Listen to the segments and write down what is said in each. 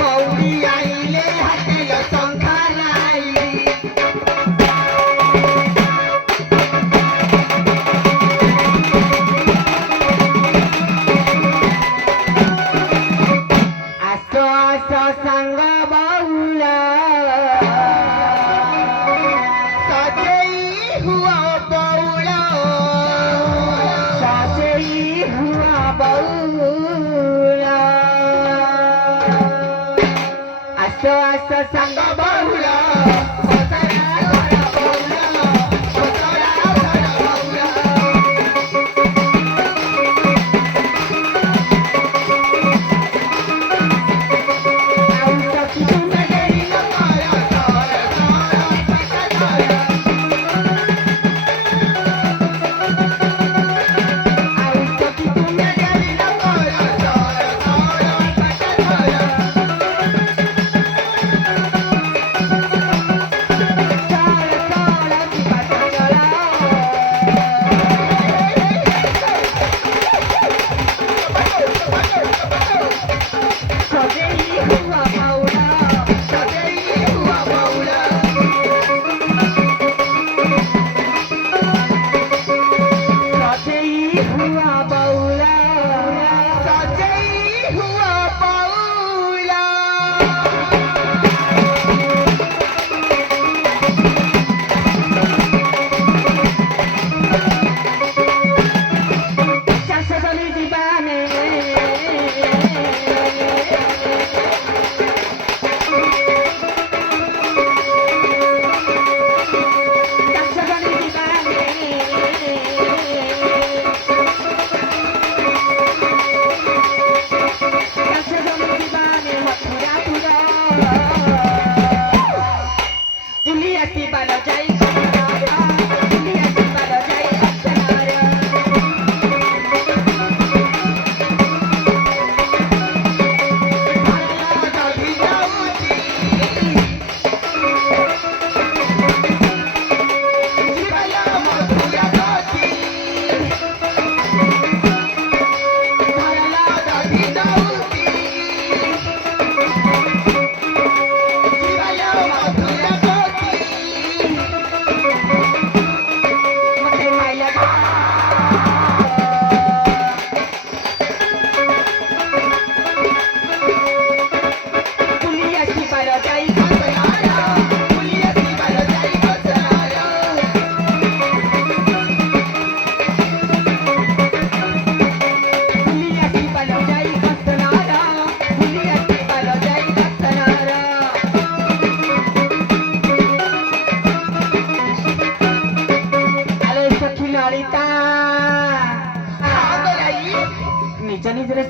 कौड़ी आईले हातेल संखा नाईली आसो आसो सांग बाउला सजई हुआ बाउला सजई हुआ बाउला आसो आसो सांग बाउला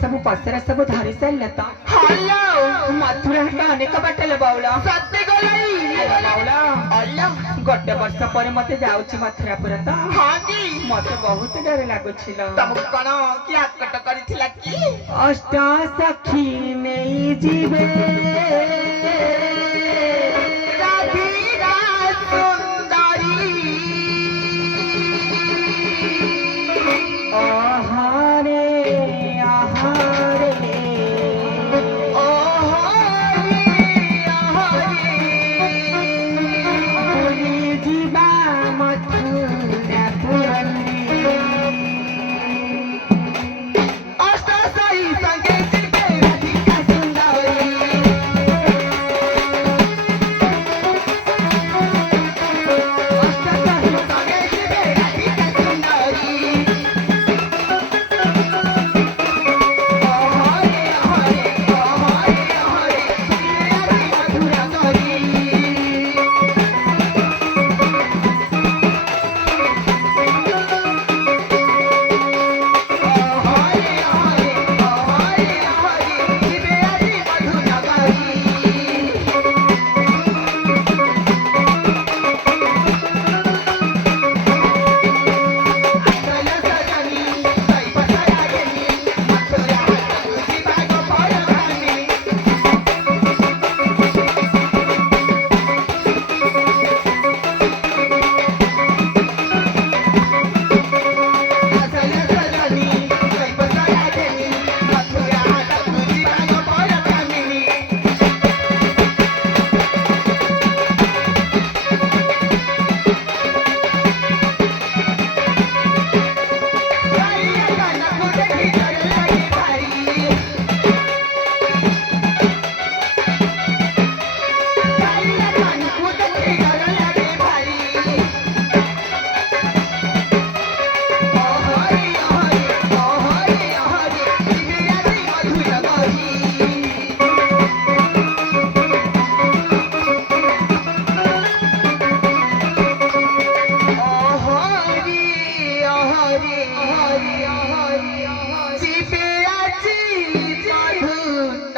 सब पसरा सब धरी सारे तो मथुरा अनेक बाटे बाउला गोटे वर्ष पर मत जाऊँ मथुरा पूरा तो मत बहुत डर लगुच अष्ट सखी नहीं जीवे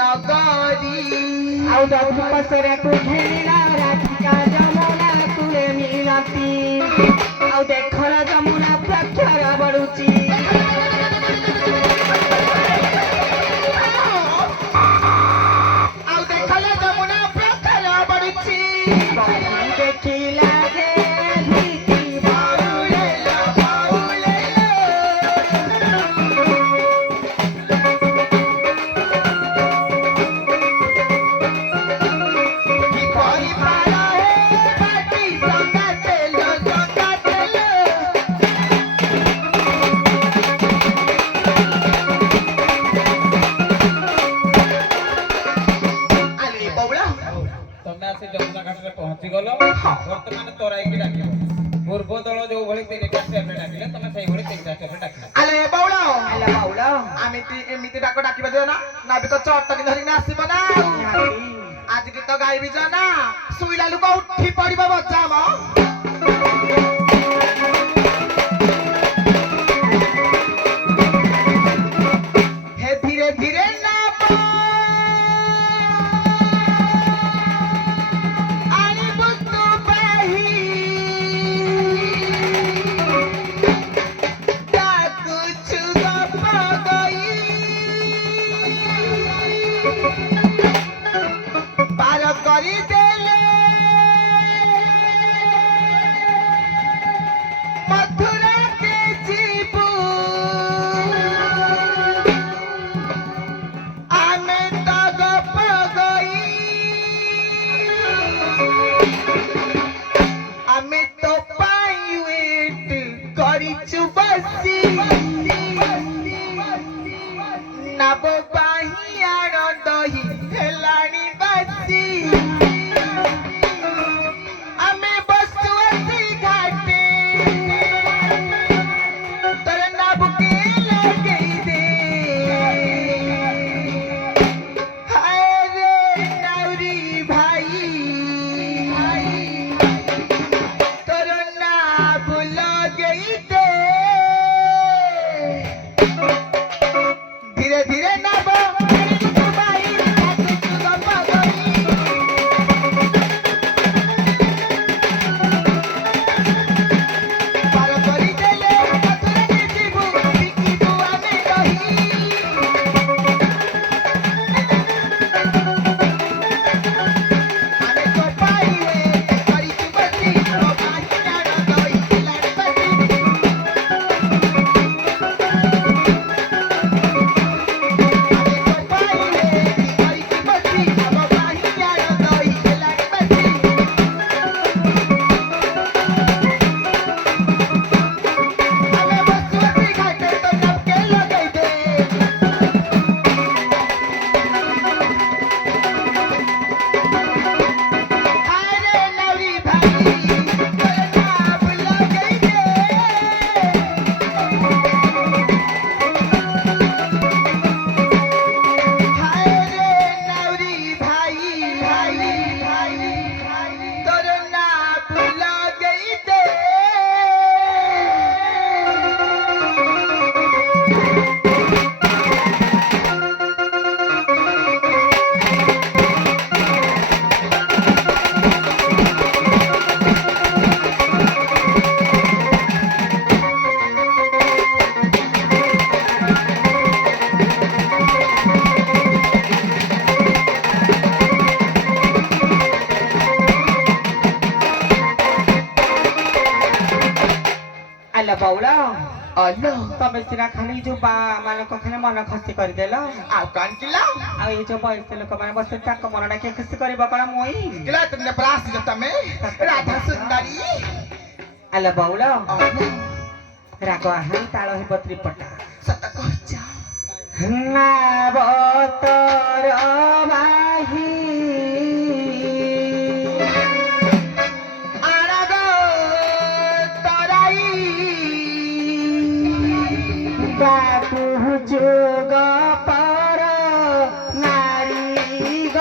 নগরী ଆଉ ଦଧି ପସରାକୁ ଘେରିଲା ରାଧିକା ଯମୁନା କୂଳେ ମିଳନ୍ତି ଆଉ ଦେଖର ଯମୁନା ପ୍ରକ୍ଷର ବଢୁଛି ଆଉ ଦେଖଲେ ଯମୁନା ପ୍ରଖର ବଢୁଛି ଦେଖିଲା ଯେ ଧୀତି ବାଉଳେଲ ବାଉଳେଲ କି ପରିବାର ହେ ପାଟି ସଙ୍ଗା ତେଲ ଆରେ ବଉଳା ତମେ ଆସି ଯମୁନା ଘାଟରେ ପହଞ୍ଚିଗଲ ବର୍ତ୍ତମାନ ତରାଇକି ଡାକିବ ପୂର୍ବ ଦଳ ଯୋଉ ଭଳି ତିନିଟା ଷ୍ଟେପରେ ଡାକିଲେ ତମେ ସେଇଭଳି ତିନିଟା ଷ୍ଟେପରେ ଡାକିଲ ଆରେ ବଉଳ ହେଲା ବାଉଳ ଏମିତି ଡାକ ଡାକିବା ଦିଅ ନା ନାବିକ ଚଟକି ଧରିକି ଆସିବ ନା ଆଜି ଗୀତ ଗାଇବି ନା ଶୁଇଲା ଲୋକ ଉଠି ପଡିବ ବଚାମ ହେ ଧୀରେ ଧୀରେ ନାବ ଆଣିବୁ ତୁ ବାହି ଡାକୁଛୁ ଗପ ଗଇ ପାର କରିଦେଲେ ମଥୁରା କେ ଯିବୁ ଆମେ ତ ଗପ ଗଇ ଆମେ ତ ପାଇଁ ୱେଟ୍ କରିଛୁ ବସି ନାବ ପାହି ଆଣ ଦହି ହେଲାଣି ବାସି ଆମେ ବସୁ ଆସି ଘାଟେ ତୋର ନାବୁକେ ଲଗେଇ ଦେ ହାୟ ରେ ନାଉରୀ ଭାଇ ତୋର ନାବୁ ଲଗେଇ ଦେ ଧୀରେ ଧୀରେ ନାବ ଭାଇ ଡାକୁଛୁ ଗପ ଗଇ ପାର କରିଦେଲେ ମଥୁରାକେ ଯିବୁ ବିକିବୁ ଆମେ ଦହି ଆମେ ତ ପାଇଲେ କରିଛୁ ବସି ମୋ ଭାଇ ଆଣ ଦହି ହେଲାଣି ବାସି ଆମେ ତ ପାଇଲେ କରିଛୁ ବସି ମୋ ଭାଇ ଆଣ ଦହି ହେଲାଣି ବାସି ଆମେ ବସୁ ଆସି ଘାଟେ ତ ନାବକେ ଲଗେଇ ଦେ ଆରେ ନାଉରୀ ଭାଇ ତୋର ନାବ ଲଗେଇ ଦେ ହାୟ ରେ ନାଉରୀ ଭାଇ ତୋର ନାବ ଲଗେଇ ଦେ ଆଲ ବାଉଳ ଅଲୋ ତମେ ସିନା ଖାଲି ଯୋଉ ବା ମାନଙ୍କ ଖାଲି ମନ ଖୁସି କରିଦେଲ ଆଉ କାଣ କିଲା ଆଉ ଏଇ ଯୋଉ ବୟସ୍କ ଲୋକମାନେ ବସି ତାଙ୍କ ମନଟା କିଏ ଖୁସି କରିବ କଣ ମୁଇଁ କିଲା ତୁମେ ପରା ଆସିଛ ତମେ ରାଧା ସୁନ୍ଦରୀ ଆଲ ବାଉଳ ଅଲୋ ରାଗ ଆହାରି ତାଳ ହେବ ତ୍ରିପଟା ସତ କହୁଛ ନାବତର ମାହି ଆରାଗ ତରାଇ ବାବୁ ଯୁଗ ପର ନାରୀ ଗ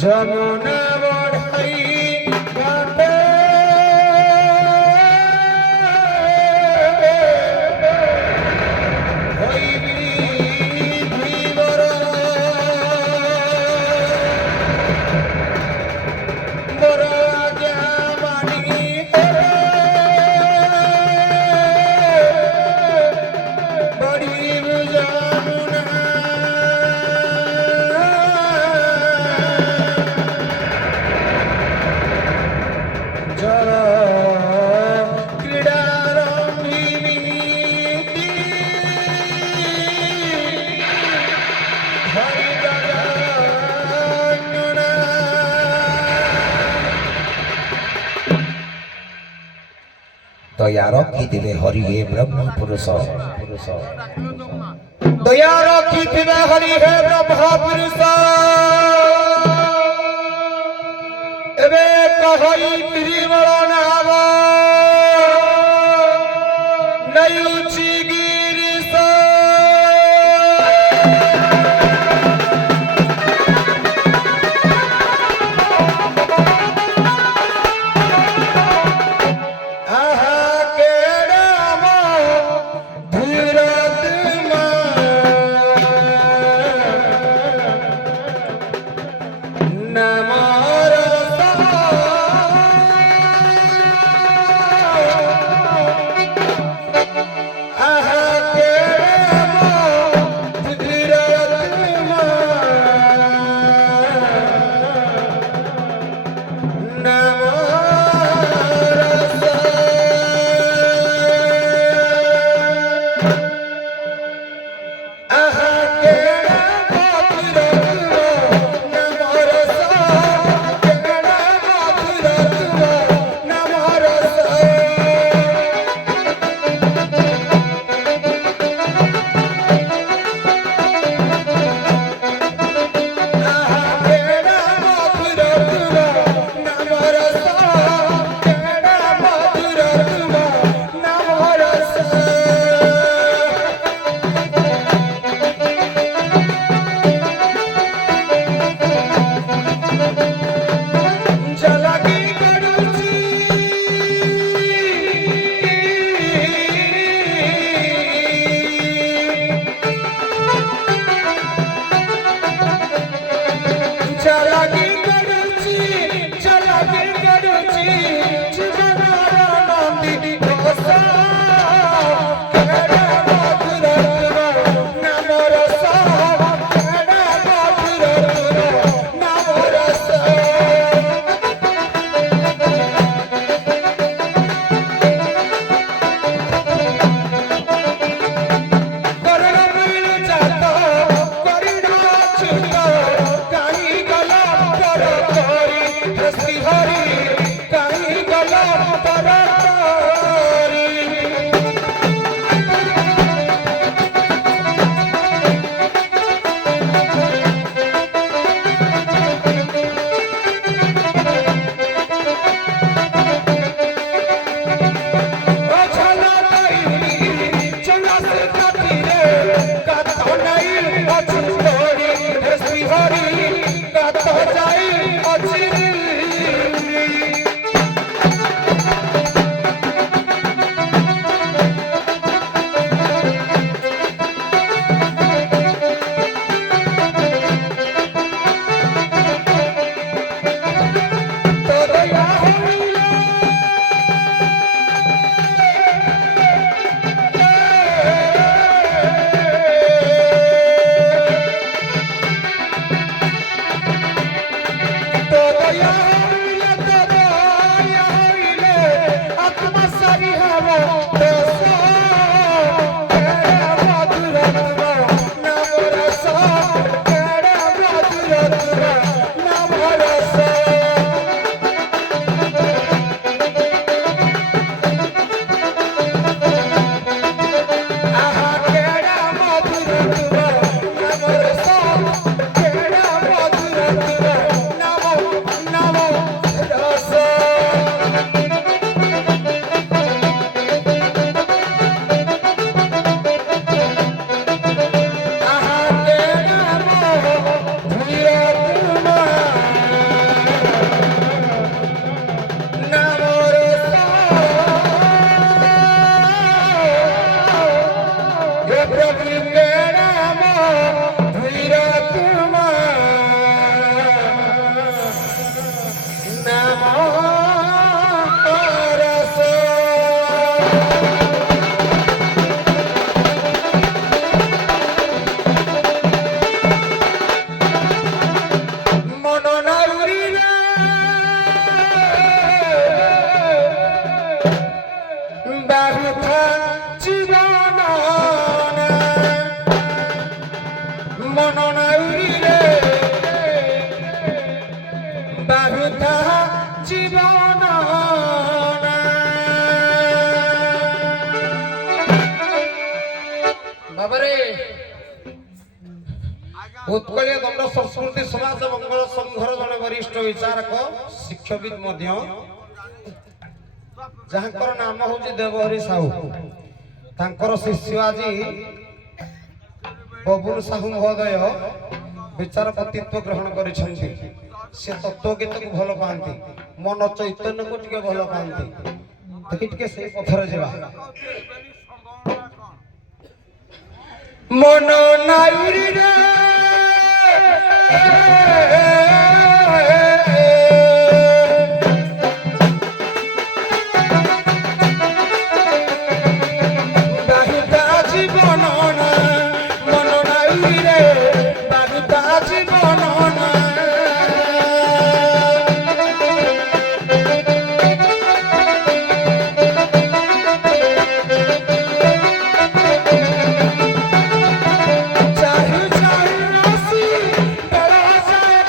যমুনা বড়াই ঘাটে হইবি ধীবর বড় আজ্ঞা মানি করে বড়িব যমুনা জল ক্রীড়ারম্ভিনী হরিদয়ান্না দয়া রক্ষিথিবে হরি হে ব্রহ্ম পুরুষ দয়া রক্ষিথিবে হরি হে ব্রহ্ম পুরুষ এবে কহই ত্রিবল নাম নয়ুচি গিরিশ আহা কে রাম ধীরত নমর রবিকে নাম ধীর তোমার নাম রস মন নাউরি রে বাহুথা জীবন মন নাউরি রে বাহুথা জীবন বাবারে উৎকলীয় দণ্ড সংস্কৃতি সমাজ মঙ্গল সংঘର ଜଣେ ବରିଷ୍ଠ ବିଚାରକ ଶିକ୍ଷାବିତ ମଧ୍ୟ ଯାହାଙ୍କର ନାମ ହେଉଛି ଦେବହରି ସାହୁ ତାଙ୍କର ଶିଷ୍ୟ ଆଜି ବବୁଲ ସାହୁ ମହୋଦୟ ବିଚାରପତିତ୍ୱ ଗ୍ରହଣ କରିଛନ୍ତି ସେ ତତ୍ତ୍ୱଗୀତକୁ ଭଲ ପାଆନ୍ତି ମନ ଚୈତନ୍ୟକୁ ଟିକେ ଭଲ ପାଆନ୍ତି ଦେଖି ଟିକେ ସେଇ ପଥରେ ଯିବା ମନ ନାଉରିରେ বাহুতা জীবন মন নাউরিরে বাহুতা জীবন চাহি চাহি আসি বেড়া যায়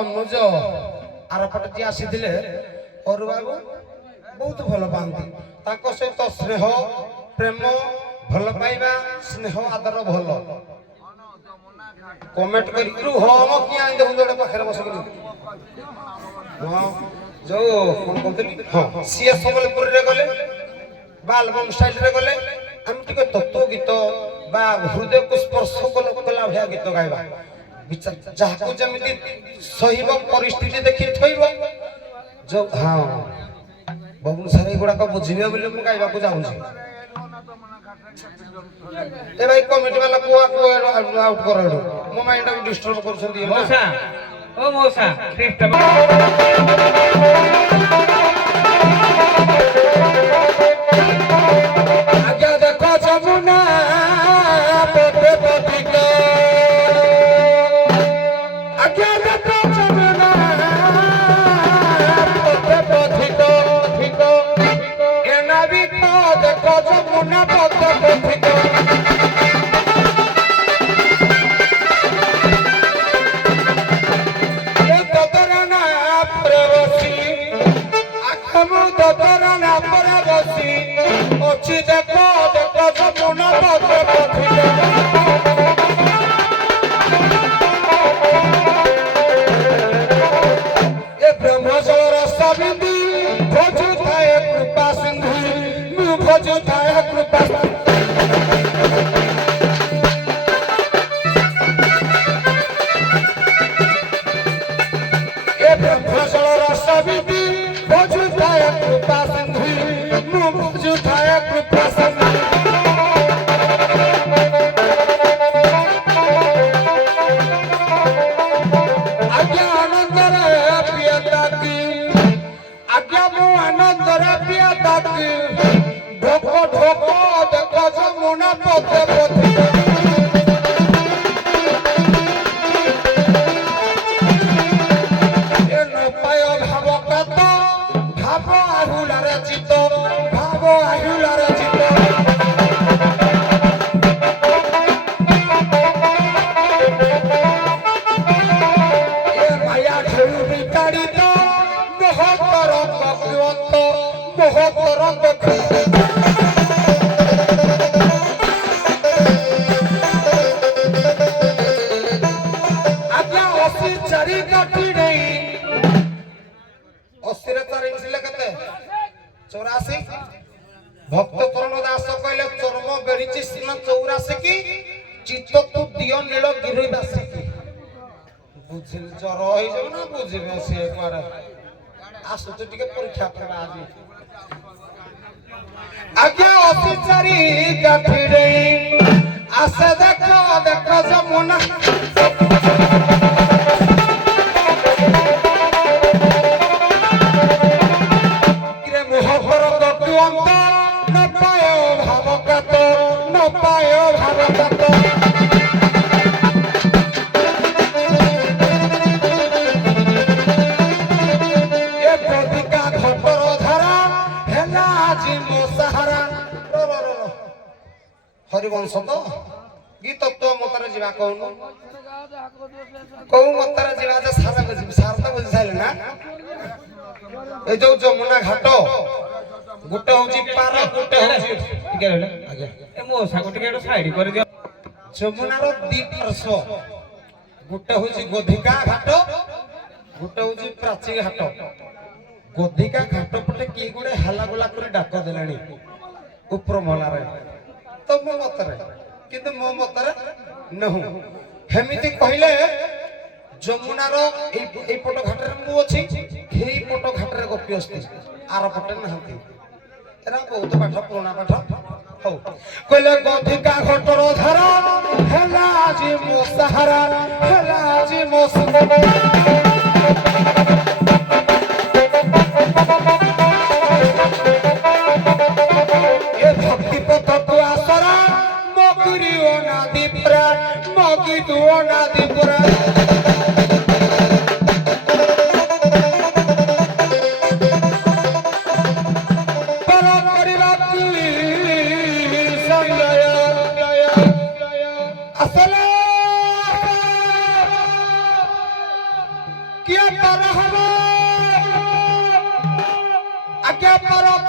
ଅନୁଜ ଆରପଟେ ଯିଏ ଆସିଥିଲେ ଅରୁ ବାବୁ ବହୁତ ଭଲ ପାଆନ୍ତି ତାଙ୍କ ସହିତ ସ୍ନେହ ପ୍ରେମ ଭଲ ପାଇବା ସ୍ନେହ ଆଦର ଭଲ କମେଣ୍ଟ କରିକି ହଁ ମ କିଏ ଆଣି ଦେଖନ୍ତୁ ଗୋଟେ ପାଖରେ ବସିକିରି ହଁ ଯୋଉ କଣ କହୁଥିଲି ହଁ ସିଏ ସମ୍ବଲପୁରରେ ଗଲେ ବା ଆଲବମ୍ ଷ୍ଟାଇଲରେ ଗଲେ ଆମେ ଟିକେ ତତ୍ତ୍ୱ ଗୀତ ବା ହୃଦୟକୁ ସ୍ପର୍ଶ କଲା ଭଳିଆ ଗୀତ ଗାଇବା ଯାହାକୁ ଯେମିତି ସହିବ ପରିସ୍ଥିତି ଦେଖି ଥୋଇବ ଯୋଉ ହଁ ବବୁଲ ସାର୍ ଏଗୁଡାକ ବୁଝିବେ ବୋଲି ମୁଁ ଗାଇବାକୁ ଚାହୁଁଛି ଏ ଭାଇ କମିଟି ବାଲା କୁଆକୁ ଆଉଟ କର ଏଠୁ ମୋ ମାଇଣ୍ଡକୁ ଡିଷ୍ଟର୍ବ କରୁଛନ୍ତି ମଉସା ଓ ମଉସା ଆଜ୍ଞା ଦେଖ ଯମୁନା ପଟେ ପଥିକ ଆଜ୍ଞା ଦେଖ ଯମୁନା ପଟେ ପଥିକ ଏନା ବି ଦେଖ ଯମୁନା ପଟେ ପଥିକ ଅଛି ଦେଖ ଦେଖ ଯମୁନା ପଟେ ପଥିକ ଏ ବ୍ରହ୍ମଜଳ ରସ ବିନ୍ଦୁ ଖୋଜୁଥାଏ କୃପା ସିନ୍ଧୁ ମୁଁ ଖୋଜୁଥାଏ କୃପା ଏ ବ୍ରହ୍ମଜଳ ରସ ବିନ୍ଦୁ ଖୋଜୁଥାଏ କୃପା ସିନ୍ଧୁ ମୁଁ ଖୋଜୁଥାଏ କୃପା ସିନ୍ଧୁ ଆଜ୍ଞା ଆନନ୍ଦରେ ପ୍ରିୟତାକୁ ଆଜ୍ଞା ମୁଁ ଆନନ୍ଦରେ ପ୍ରିୟତାକୁ ଢୋକ ଢୋକ ଦେଖ ଯମୁନା ପଟେ ପଥିକ ଏ ନପାୟ ଭାବ କାତ ଭାବ ଆହୁଲାରେ ଚିତ ଭାବ ଆହୁଲାରେ ଚିତ ଏ ମାୟା ଢେଉ ବିତାଡ଼ିତ ମୋହତର ଭଗବନ୍ତ ମୋହତର ଆଜ୍ଞା 84 କାଠି ନେଇ 80 ରେ 4 ଇଞ୍ଚିଲେ କେତେ 84 ଭକ୍ତ ତରୁଣ ଦାସ କହିଲେ ଚର୍ମ ବେଢିଛି ସିନା 84 କି ଚିତ୍ତ ତୁ ଦିଅ ନୀଳ ଗିରିବାସୀ କି ବୁଝିଲି ଜ୍ୱର ହେଇଯାଉ ନା ବୁଝିବେ ସିଏ କୁଆଡେ ଆସୁଛୁ ଟିକେ ପରୀକ୍ଷା କରିବା ଆଜି ଆଜ୍ଞା 84 କାଠି ନେଇ ଆସେ ଦେଖ ଦେଖ ଯମୁନା হরিবংশ তো গীত তো মতারে যা কৌন কৌ মতারে যা যে সারা বুঝি সারা তো বুঝি সাইলে না এই যে যমুনা ঘাট গোটে হচ্ছে পার গোটে হচ্ছে টিকে রইলে আগে এ মৌসা গো টিকে সাইড করে দিও যমুনার দুই পার্শ্ব গোটে হচ্ছে গোধিকা ঘাট গোটে হচ্ছে প্রাচী ঘাট গোধিকা ঘাট পটে কি গুড়ে হালা গোলা করে ডাক দেলানি উপর মহলারে তো মো মতরে কিন্তু মো মতরে নহু হেমিতি কহিলে যমুনার এই পট ঘাটরে মু অছি এই পট ঘাটরে গোপী অস্তি আর পটে নাহান্তি এরা বহুত পাঠ পুরোনা পাঠ হও কইলে গধিকা ঘটর ধারা হেলা আজি মো সাহারা হেলা আজি মো এ ভক্তি পথ তু আসরা মগরি ও নাদি প্রা মগি তু ও নাদি প্রা কি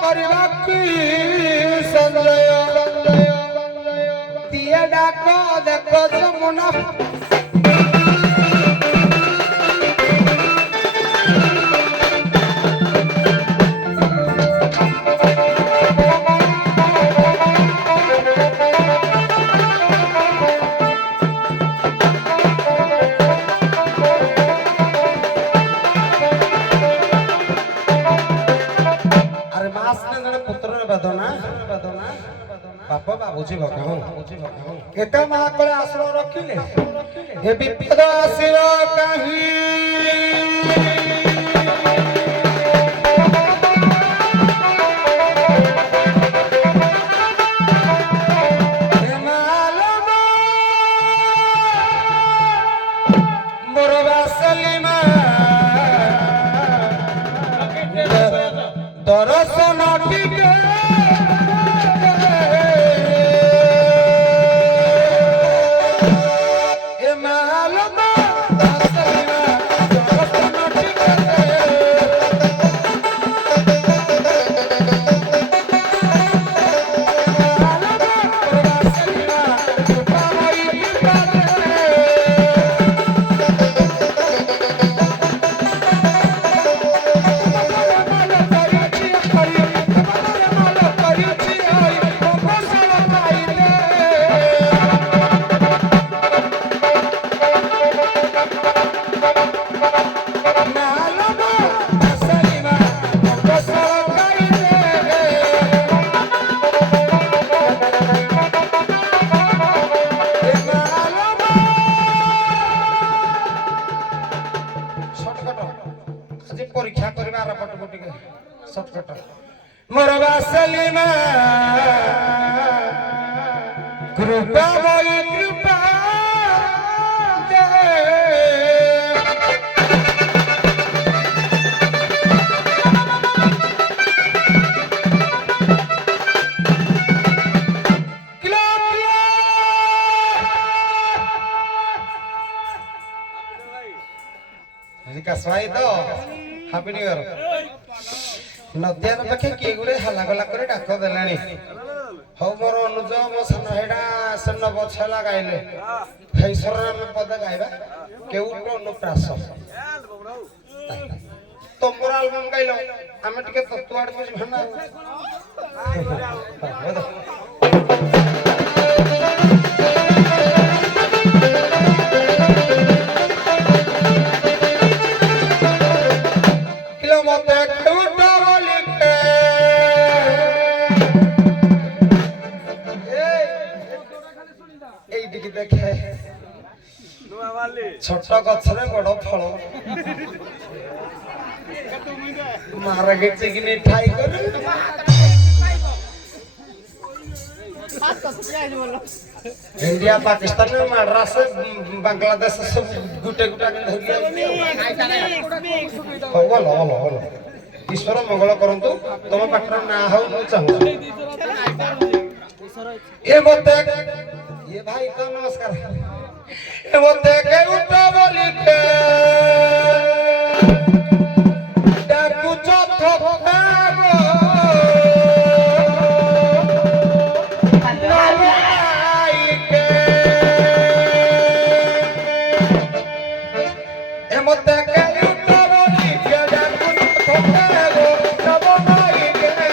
କରିବା କି ସଞ୍ଜୟ ଦିଏ ଡାକ ଦେଖ ଯମୁନା ବାପା ବାବୁଜୀ ବକାଉ ଏକା ମା କଳେ ଆଶ୍ରୟ ରଖିଲେ ଏ ବିପଦ ଆସିବ କାହିଁ ମୋର ବାସଲିମା ଦର୍ଶନ ଟିକେ পরীক্ষা করবে আর পটকু টিকে শর্টকট মোর বাসলিমা কৃপা বই কৃপা দে কাছাই তো হ্যাপি নিউ ইয়ার নদিয়ার পাখে কিଏ ଗୁଡେ ହାଲା ଗଲା କରି ଡାକ ଦେଲାଣି ହଉ ମୋର ଅନୁଜ ମୋ ସାନ ଭାଇଟା ସେ ନବ ଛଲା ଗାଇଲେ ହେଇଶ୍ୱରରେ ଆମେ ପଦ ଗାଇବା କେଉଟ ଅନୁପ୍ରାସ ତମର ଆଲବମ ଗାଇଲ ଆମେ ଟିକେ ତତ୍ତ୍ୱ ଆଡକୁ ଯିବା ନା দেখে ছোট গছরে বড় ফল মারা গেছে কিনে ঠাই করে इंडिया पाकिस्तान महाराष्ट्र बांग्लादेश सब गुटे गुटा बोलो ईश्वर मंगल करंतु तुम पाटर ना हो चाहू ये मत ये भाई का नमस्कार ये मत के उठा बोली के डाकू चथो खागो Bye.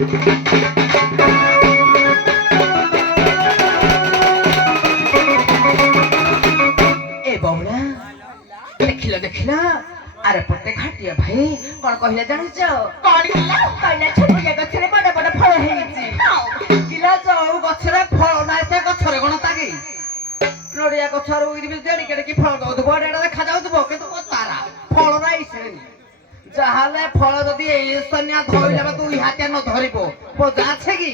ए बौला ଦେଖିଲ ଆରେ ପଟେ ଘାଟିଆ ଭାଇ କଣ କହିଲେ ଜାଣିଛ? କଣ ହେଲା? କହିଲା ଛୋଟିଆ ଗଛରେ ବଡ ବଡ ଫଳ ହେଇଛି। କିଲା ଯୋଉ ଗଛରେ ଫଳ ନାହିଁ ସେ ଗଛରେ କଣ ତାକି ନଡ଼ିଆ ଗଛରୁ ଜେଡି କେଡିକି ଫଳ ଦଉଥିବ ଏଟା ଦେଖା ଯାଉଥିବ କିନ୍ତୁ ତାରା ଫଳ ନାହିଁ ସେ ଯାହାହେଲେ ଫଳ ଯଦି ଏଇ ସ୍ଥାନିଆ ଧରିଲେ ବା ଦୁଇ ହାତିଆ ନ ଧରିବ ବୋଝା ଅଛି କି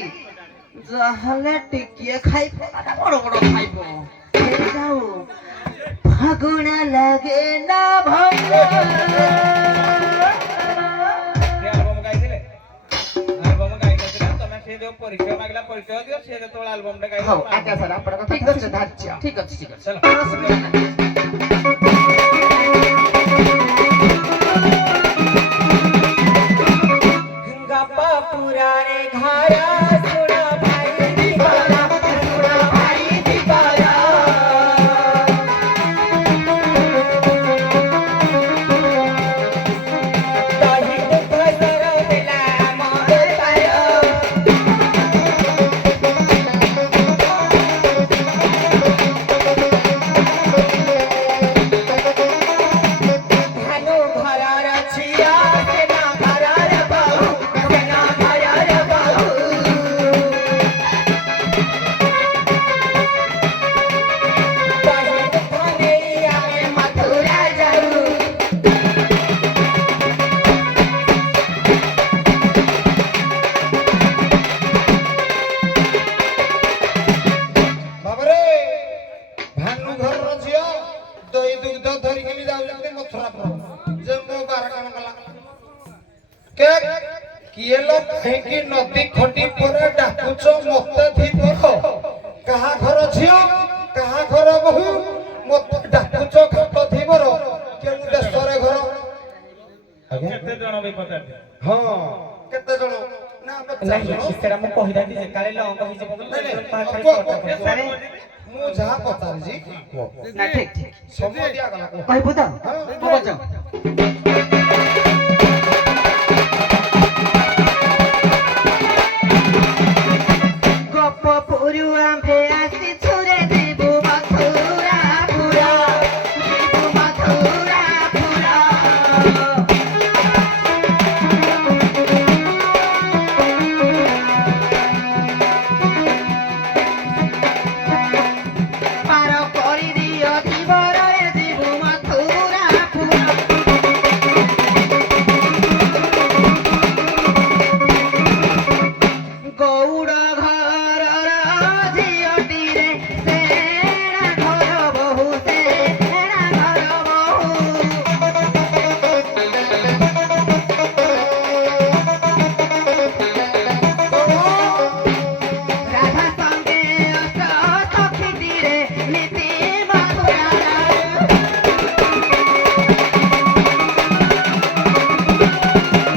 ଯାହାହେଲେ ଟିକିଏ ଖାଇବ ବଡ ବଡ ଖାଇବ ଯାଉ ফাগুনা লাগে না ভয় ସେ ଆଲବମ୍ ଗାଇଥିଲେ ଆଲବମ୍ ଗାଇନଥିଲା ତମେ ସେ ଯୋଉ ପରିଚୟ ମାଗିଲା ପରିଚୟ ଦିଅ ସେ ଯେତେବେଳେ ଆଲବମ୍ ଟା ଗାଇବ ହଉ ଆଜ୍ଞା ସାର୍ ଆପଣଙ୍କ ଠିକ ଅଛି ଧାର୍ଯ୍ୟ ଠିକ ଅଛି ଚାଲ गप्पा पुराने घरा सुना भाई दीवाना सुना भाई दीवाना ताही तो फसरा मिला मारे ताया हेलो घरा रचिया के ना घरा रे बाबू के ना घरा रे बाबू ताही तो फनेरिया में मथुरा जाऊ ବାବରେ ଭାନୁ ଘରର ଝିଅ ଦହି ଦୁଗ୍ଧ ଧରିକି ଯାଉଛନ୍ତି ମଥୁରାପୁର ଯେ ମୋ ବାର କାମ କଲା କେ କିଏ ଲୋ ଫେଙ୍କି ନଦୀ ଖଟି ପରେ ଡାକୁଛ ମତେ ଧୀପର କାହା ଘର ଝିଅ କାହା ଘର ବୋହୁ ମତେ ଡାକୁଛ ଘାଟ ଧୀପର କେଉଁ ଦେଶରେ ଘର ଆଜ୍ଞା କେତେ ଜଣ ବି ପଚାରିଲେ ହଁ କେତେ ଜଣ ନା ଆମେ ଚାରି ଜଣ। ସେଟା ମୁଁ କହିଦାନ୍ତି ଯେ କାଳେ ଲଙ୍ଗ ହେଇଯିବ ବୋଲି ନାଇଁ, ନାଇଁ, ଖାଲି କୁହ, ସର୍ଟ କୁହ। ସାରେ ମୁଁ ଯାହା ପଚାରିଛି କୁହ। ନା ଠିକ ଠିକ ସମୟ ଦିଆଗଲା କୁହ। କହିବୁ ତ ହଁ। ହବ ଯାଅ ଗପ ପୁରୁ ଆମ୍ଭେ ଆସି ଛୁରେ ଯିବୁ ମଥୁରା ପୁରା ଯିବୁ ମଥୁରା ପୁରା ପାର କରିଦିଅ ଜୀବନରେ ଯିବୁ ମଥୁରା ପୁରା ଗୌଡ଼ ଘରର ଝିଅଟିରେ ସେଣା ଘର ବୋହୁ ସେଣା ଘର ବୋହୁ ରାଧା ସଙ୍ଗେ ଅଷ୍ଟ ସଖିଟିରେ ନୀତି ମଥୁରା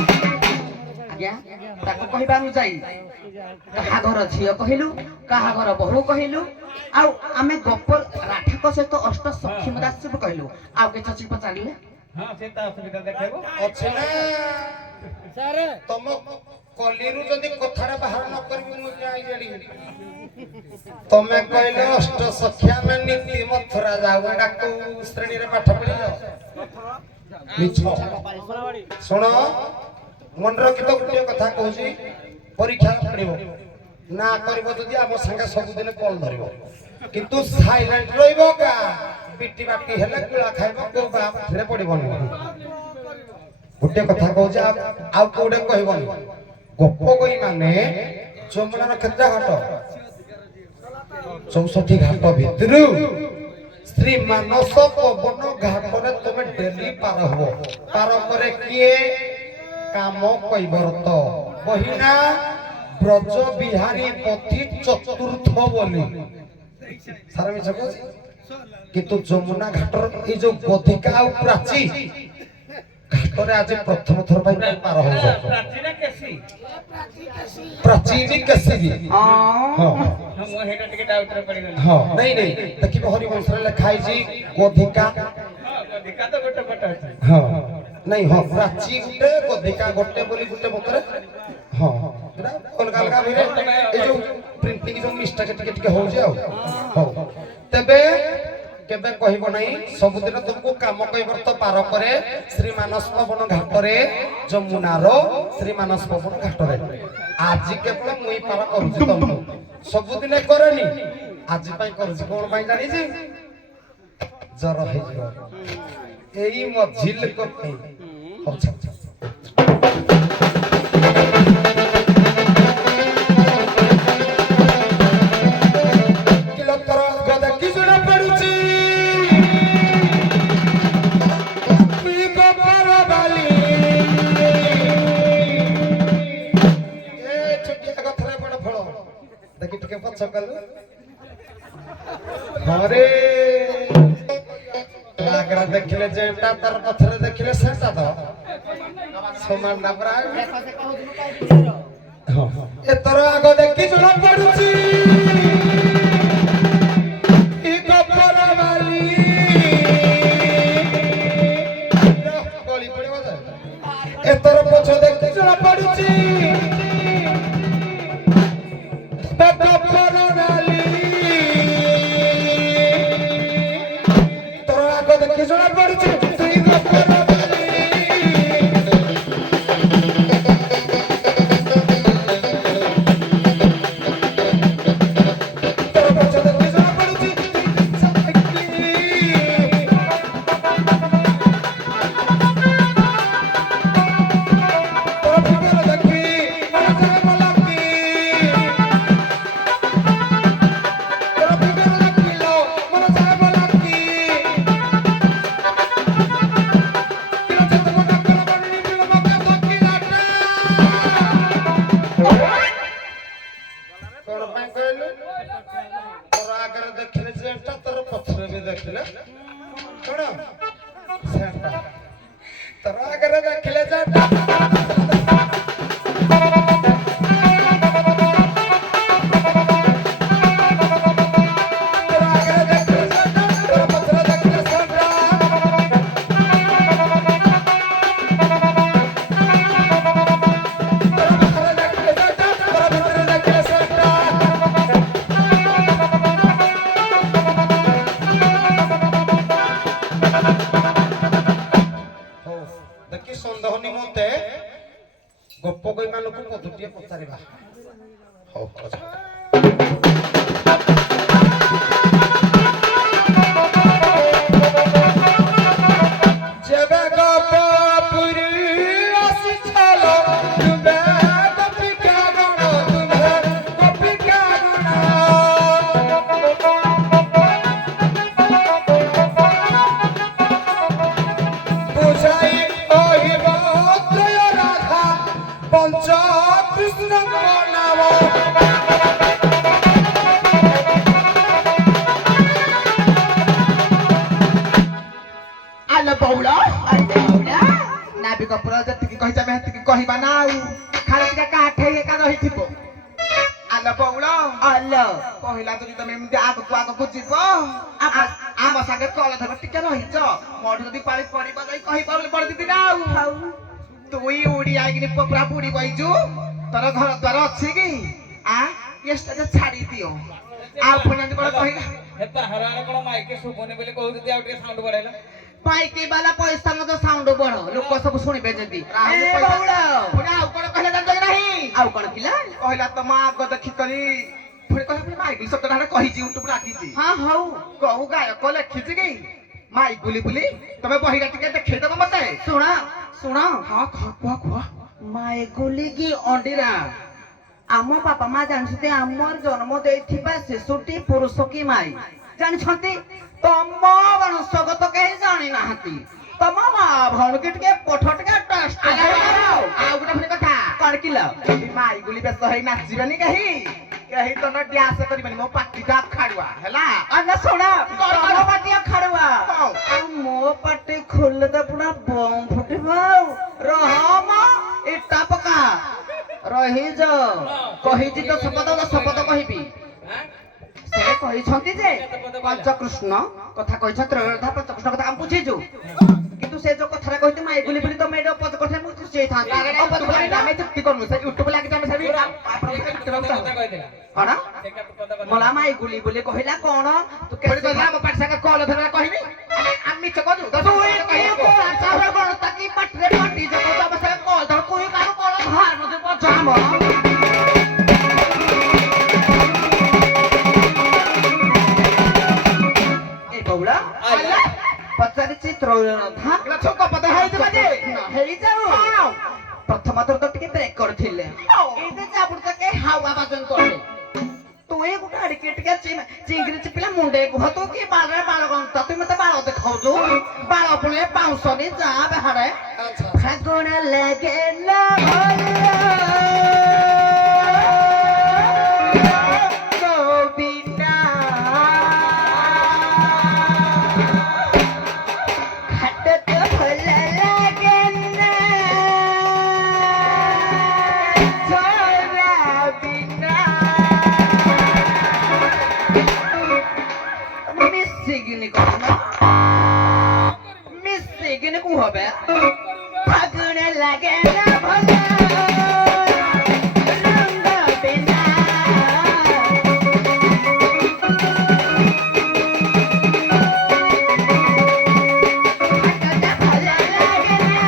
ଆଜ୍ଞା ତାକୁ କହିବା ଅନୁଯାୟୀ କାହା ଘର ଝିଅ କହିଲୁ କାହା ଘର ବୋହୁ କହିଲୁ ଆଉ ଆମେ ଗପ ରାଠାଙ୍କ ସହିତ ଅଷ୍ଟ ସକ୍ଷମ ଦାସୀକୁ କହିଲୁ ଆଉ କିଛି ଅଛି ପଚାରିଲେ ହଁ ସେ ତା ଅସୁବିଧା ଦେଖେଇବ ଅଛି ନା ତମ କଲିରୁ ଯଦି କଥାଟା ବାହାର ନ କରିବି ମୁଁ ଯାଇ ଜାଣିବି ତମେ କହିଲେ ଅଷ୍ଟ ସଖ୍ୟା ଆମେ ନୀତି ମଥୁରା ଯାଉ ଏଟା କୋଉ ଶ୍ରେଣୀରେ ପାଠ ପଢିଛ ମିଛ ଶୁଣ ମନେ ରଖିତ ଗୋଟିଏ କଥା କହୁଛି ପରୀକ୍ଷା ପଡିବ ନା କରିବ ଯଦି ଆମ ସାଙ୍ଗେ ସବୁଦିନ କଲ୍ ଧରିବ କିନ୍ତୁ ସାଇଲେଣ୍ଟ ରହିବ କା ପିଟି ବାଟି ହେଲେ କୁଳା ଖାଇବ କୋଉ ବାରେ ପଡିବନି ଗୋଟେ କଥା କହୁଛି ଆଉ କୋଉଟେ କହିବନି ଗପ କହି ମାନେ ଯମୁନାର କେତେ ଘାଟ 64 ଘାଟ ଭିତରୁ ଶ୍ରୀ ମାନସ ପବନ ଘାଟରେ ତମେ ଡେଲି ପାର ହବ ପାର ପରେ କିଏ କାମ କୈବରତ ବହିନା ବ୍ରଜ ବିହାରୀ ପତି ଚତୁର୍ଥ ବୋଲି ସାରା ମିଛ କହୁଛି କିନ୍ତୁ ଯମୁନା ଘାଟର ଏଇ ଯୋଉ ଗଧିକା ଆଉ ପ୍ରାଚୀ ଘାଟରେ ଆଜି ପ୍ରଥମ ଥର ପାଇଁ ପାର ହଉଛ ପ୍ରାଚୀନ କେସି ପ୍ରାଚୀ ବି କେସି ବି ହଁ ମୁଁ ହେଟା ଟିକେ ଡାଉଟରେ ପଡ଼ିଗଲି ହଁ ନାଇଁ ନାଇଁ ଦେଖିବ ହରିବଂଶରେ ଲେଖା ହେଇଛି ଗଧିକା ଅଧିକା ତ ଗୋଟେ ପଟ ଅଛି ହଁ ନାଇଁ ହଁ ପ୍ରାଚୀ ଗୋଟେ ଗଧିକା ଗୋଟେ ବୋଲି ଗୋଟେ ମତରେ ହଁ ଏଟା এই ଯୋଉ ପ୍ରିଣ୍ଟିଂ ଯୋଉ ମିଷ୍ଟେକ୍ ଟିକେ ଟିକେ ହଉଛି ଆଉ ହଉ ତେବେ କେବେ କହିବ ନାହିଁ ସବୁଦିନ ତୁମକୁ କାମ କହିବାର ତ ପାର କରେ ଶ୍ରୀ ମାନସ ଭବନ ଘାଟରେ ଯମୁନାର ଶ୍ରୀ ମାନସ ଭବନ ଘାଟରେ ଆଜି କେବଳ ମୁଇଁ ପାର କରୁଛି ତମକୁ ସବୁଦିନେ କରେନି ଆଜି ପାଇଁ କରୁଛି କଣ ପାଇଁ ଜାଣିଛି ଜର ହେଇଯିବ ଏଇ ମଝିଲ କଥା ହଉ ଛାଡ଼ हरे आगरा देखिले जेटा तार पथरे देखिले सेटा तो समान ना प्राय हां ए तोर आगो देखि जणा पडुची ई गपरा वाली गोली पड़िबो ए तोर पछ देखि जणा पडुची गपरा वाली जणा पडुची तुई गपरा वाली तोर पछ देखि जणा पडुची तोर फिगर देखि मन जाय मलकी तोर फिगर देखिलो मन जाय मलकी कौन ପାଇଁ କହିଲୁ ତୋର ଆଗରେ ଦେଖିଲେ ଯେଟା ତୋର ପଛରେ ବି ଦେଖିଲେ କଣ ସେଟା ତୋର ଆଗରେ ଦେଖିଲେ ଯେଟା देखि संदेह निमते गप कई मानकु पदुटिए पचारिबा हो जेबे गप पुरी आसी छलो तुबे कपि का गण तुबे कपि का गण बुझाई पंच कृष्ण नाम आलो बौला नाबी कपूर जतिकी कहिचा मैं हतिकी कहिबा ना खाली टिका काठे एका रहिथिबो आलो बौला आलो कहिला जदि तमे एमति आगकु जीवो आम संगे कल धर टिके रहिच मोडु जदि पाली पड़िबा जाई कहिबा बोले पड़ि दिना तुई उड़ी आइगिनी पुरा बुड़ी बइजु तोर घर द्वार अछि कि आ एस्टा छाड़ी दियो आ पुना कोन कहिला हेता हराने कोन माइके सुबोने बोले कहू दे आउटे साउंड बढ़ाइला पाइकी वाला पैसा मत साउंड बड़ो लोक सब सुनिबे जदी ए पैसा- बौड़ा पुना आउ कोन कहले जान नहीं आउ कोन किला कहिला त मा आग देखि करी पुणी कहले माइक शब्द ढाडे कहिजी यूट्यूब राखिजी हां हौ कहू गायक लेखिजी कि माइक गुली बुली तमे बहिरा टिके देखै दब मते सुना सुना हां खुआ माय गुली की अंडीरा आम बापा माँ जानते आमर जन्म देथिबा शिशुटी पुरुष की माई जानछंती तम वंशगत कहीं जानी नाहती तम माँ भौण के टिके पठट के टेस्ट आ गुटा फुनी कथा कण किला माई गुली बेस है नाचिबनी कही कही तो न ड्यास करिबनी मो पाटी का खाड़ुआ हैला अन्ना सुना कौन? तम पाटिया खड़वा कौन? मो पाटी खुल दे पुना बम फुटिबाऊ रहमा इटा पका रही जो कही जी तो शपथ कहबी से कही छंती जे पंचकृष्ण कथा कहि छ त्रयोधा पंचकृष्ण कथा हम बुझिजु किंतु से जो कथा कहिते माई गुली बुली तो मेडो पद कथा मु से था ଆମେ ଯୁକ୍ତି କରୁନୁ ସେ ୟୁଟ୍ୟୁବ ଲାଗି ଆମେ ସେବି କଥା କହିଥିଲା କଣ ସେ କେତେ ପଦ କଥା ମଲା ମାଇ ଗୁଲି ବୋଲି କହିଲା କଣ ତୁ ପୁଣି କହିଲା ଆମ ପାଟି ସାଙ୍ଗେ କଲ ଧରିଲା କହିବି ଆମେ ମିଛ କରୁ তুই কি কোলা চাবে কোন তাকি পাটরে পাটি যে তো তবে সে কল ধর কুই কারো কল ভার মতে পচাম এই বউলা আল্লাহ পচারি চিত্র ধা ଛୋକ ପଦ ହେଇଯିବ ଯେ না হেই যাও প্রথম তোর তো টিকে ব্রেক করছিলে এই যে চাবুড় তাকে হাওয়া বাজন করে তুই গোটা আড়িকে টিকে চিংড়ি চিপিলা মুন্ডে গুহ তো কি বালে বাল গন্ত তুই মতে বাল দেখাউছো বাল পলে পাউছনি যা বেহারে ফাগুন লাগে না গোবিনা হাটত ভাল লাগে না ছোরা বিনা মিসিগিনি কোন মিসিগিনি কো হবে ফাগুন লাগে না ভালো রঙ্গ বিনা হাটত ভাল লাগে না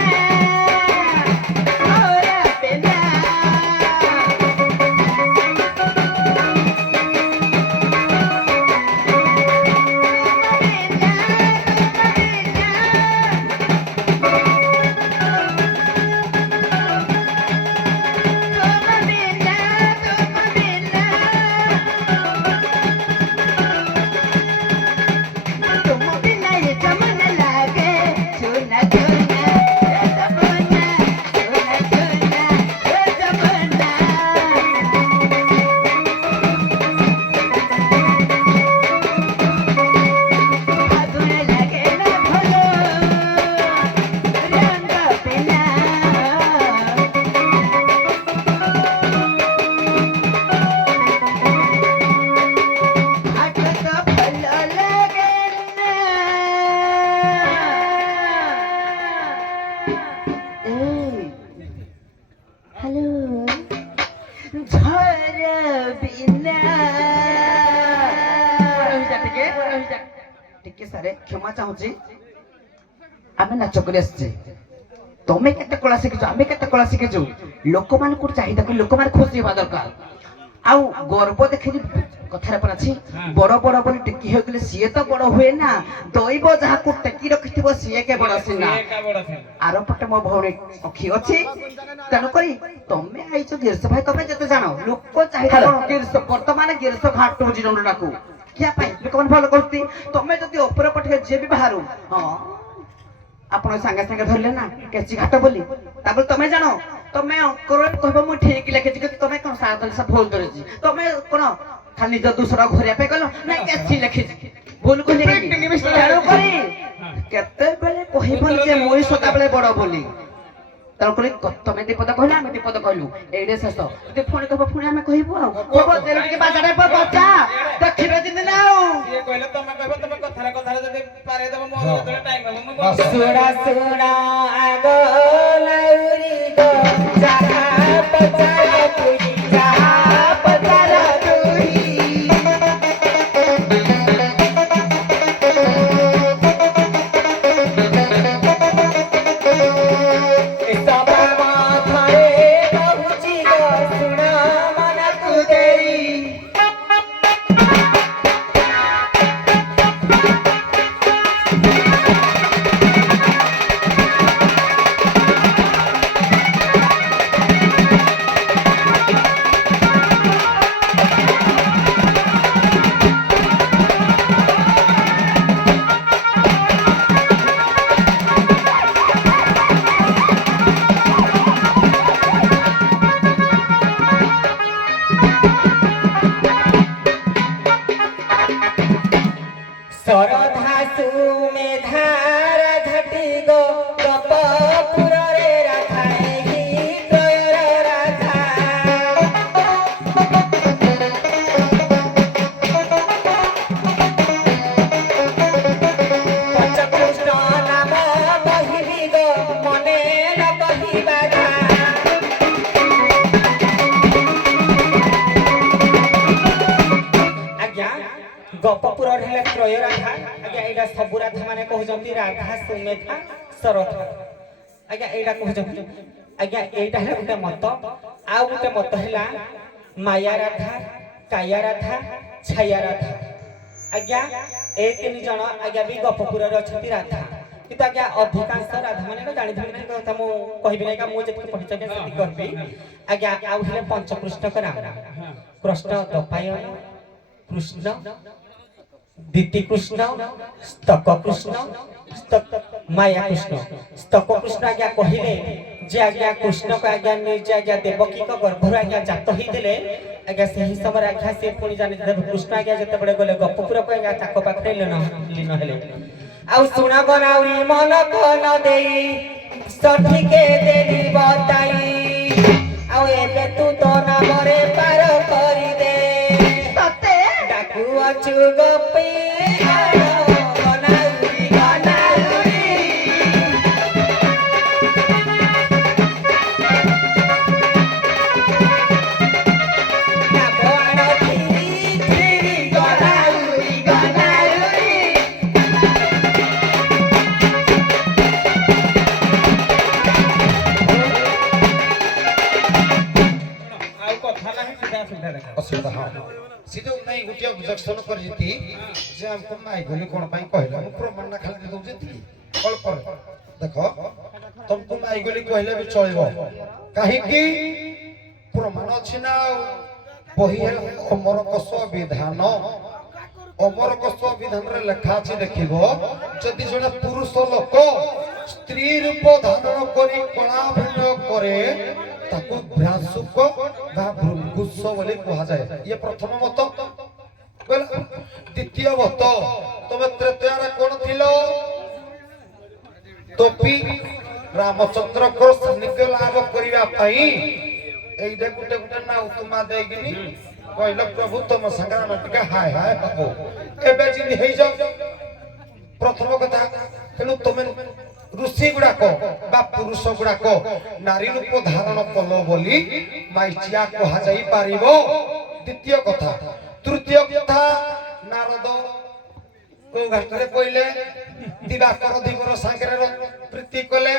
ছোরা বিনা হ্যালো ঝড় বিনা ଟିକେ ସାରେ କ୍ଷମା ଚାହୁଁଛି ଆମେ ନାଚ କରି ଆସିଛେ ତମେ କେତେ କଳା ଶିଖିଛ ଆମେ କେତେ କଳା ଶିଖିଛୁ ଲୋକମାନଙ୍କୁ ଚାହିଦାକୁ ଲୋକମାନେ ଖୁସି ହେବା ଦରକାର ଆଉ ଗର୍ବ ଦେଖେଇ କଥାରେ ପରା ଅଛି ବଡ ବଡ ବୋଲି ଟେକି ହେଉଥିଲେ ସିଏ ତ ବଡ ହୁଏ ନା ଦୈବ ଯାହାକୁ ଟେକି ରଖିଥିବ ସିଏ କେବଳ ସିନା ଏକା ବଡ ଥିଲା ଆର ପଟେ ମୋ ଭଉଣୀ ଅଖି ଅଛି ତେଣୁକରି ତମେ ଆଇଛ ଗିରିଶ ଭାଇ ତମେ ଯେତେ ଜାଣ ଲୋକ ଚାହିଦା କଣ ଗିରିଶ ବର୍ତ୍ତମାନ ଗିରିଶ ଘାଟ ହଉଛି ଜଣଟାକୁ ଖିଆ ପାଇଁ ଲୋକମାନେ ଭଲ କରୁଛନ୍ତି ତମେ ଯଦି ଉପର ପଟେ ଯିଏ ବି ବାହାରୁ ହଁ ଆପଣ ସାଙ୍ଗେ ସାଙ୍ଗେ ଧରିଲେ ନା କେଚି ଘାଟ ବୋଲି ତାପରେ ତମେ ଜାଣ ତମେ ଅଙ୍କର କହିବ ମୁଁ ଠିକ ଲେଖିଛି କିନ୍ତୁ ତମେ କଣ ସାରା ଧରିଛ ଭୁଲ ଧରିଛି ତମେ କଣ ଖାଲି ନିଜ ଦୋଷର ଘୋରିବା ପାଇଁ କହିଲ ନା କେଚି ଲେଖିଛି ଭୁଲ କହିଲେ ତେଣୁକରି କେତେବେଳେ କହିବନି ଯେ ମୁଁ ସଦାବେଳେ ବଡ ବୋଲି ତେଣୁକରି ତମେ ଦୀପଦ କହିଲ ଆମେ ଦୀପଦ କହିଲୁ ଏଇଟା ଶେଷ ଯଦି ପୁଣି କହିବ ପୁଣି ଆମେ କହିବୁ ଆଉ କହିବ ଟିକେ ବାଜାରେ ବଜା ଦେଖିବେ ଦିନ ଆଉ ସିଏ କହିଲେ ତମେ କହିବ ତମେ କଥାରେ ଯଦି ପାରେଇ ଦବ ମୋର ଯେତେବେଳେ ଟାଇମ୍ ହବ ମୁଁ ବସିବି। ସୁଣା ସୁଣା ଆଗ ଲାଉରି ଗো ଯାହା ପଚାର ତୁହି ଯାହା ପଚାର ତୁହି त्रय राधा आज्ञा एटा सब राधा माने कहउचंती राधा सुमेधा सरथा आज्ञा एटा कहउचंती आज्ञा एटा है गुटे मत आ गुटे मत हैला माया राधा काया राधा छाया राधा आज्ञा ए तीन जण आज्ञा भी गपपुर रे अछंती राधा किंतु आज्ञा अधिकांश राधा माने तो जानि थि कथा मु कहिबि नै का मु जेति पढिछ के सेति करबी आज्ञा आउ हेले पंचकृष्ण का नाम कृष्ण दपायन कृष्ण दिति कृष्ण स्तक कृष्ण स्तक माया कृष्ण स्तक कृष्ण आज्ञा कहिले जे आज्ञा कृष्ण को आज्ञा निर्जे आज्ञा देवकी को गर्भ आज्ञा जात ही देले आज्ञा सही समय आज्ञा से पुणी जानि कृष्ण आज्ञा जते बडे गले गपपुर को आज्ञा ताको पाखरे लीन हेले आउ सुना बनाउरी मन कोन देई सठिके देली बताई आउ एबे तू तो नाम रे पार करी दे सते डाकू अचु गपी बनाउरी बनाउरी नागवाण धीरी धीरी बनाउरी बनाउरी ଆଉ କଥା ନାହିଁ ସିଧା ସିଧା ଦେଖା ଅସୁବିଧା ହଁ ସେ ଯୋଉ ନାଇଁ ଗୋଟିଏ ଅବଜେକ୍ସନ କରିଛି ଯେ ଆମକୁ ମାଇ ବୋଲି କଣ ପାଇଁ କହିଲା ମୁଁ ପ୍ରମାଣ ନା ଖାଲି ଦେଉଛି ଏତିକି ଅଳ୍ପ ଦେଖ ତମକୁ ମାଇ ବୋଲି କହିଲେ ବି ଚଳିବ କାହିଁକି ପ୍ରମାଣ ଅଛି ନା ବହି ହେଲା ଅମରକୋଷ ବିଧାନ ଅମରକୋଷ ବିଧାନରେ ଲେଖା ଅଛି ଦେଖିବ ଯଦି ଜଣେ ପୁରୁଷ ଲୋକ ସ୍ତ୍ରୀ ରୂପ ଧାରଣ କରି କଳାଭିନୟ କରେ ତାକୁ ଭ୍ରାସୁକ ବା ଭୃଙ୍ଗୁଷ ବୋଲି କୁହାଯାଏ ଇଏ ପ୍ରଥମ ମତ ଦ୍ୱିତୀୟ ମତ ତମେ ତ୍ରେତୟାରେ କଣ ଥିଲ ତୋପି ରାମଚନ୍ଦ୍ରଙ୍କ ସାନ୍ନିଧ୍ୟ ଲାଭ କରିବା ପାଇଁ ଏଇଟା ଗୋଟେ ଗୋଟେ ନା ଉତ୍ତମା ଦେଇକିନି କହିଲ ପ୍ରଭୁ ତମ ସାଙ୍ଗରେ ଆମେ ଟିକେ ହାୟ ହାୟ ହବ ଏବେ ଯେମିତି ହେଇଯାଉ ପ୍ରଥମ କଥା ତେଣୁ ତମେ ऋषि गुड़ाक बा पुरुष गुड़ाक नारी रूप धारण कल बोली माइचिया कहा जाई पारिबो द्वितीय कथा तृतीय कथा नारद को घाटरे पहिले दिवाकर दिवर सांगरे प्रीति कले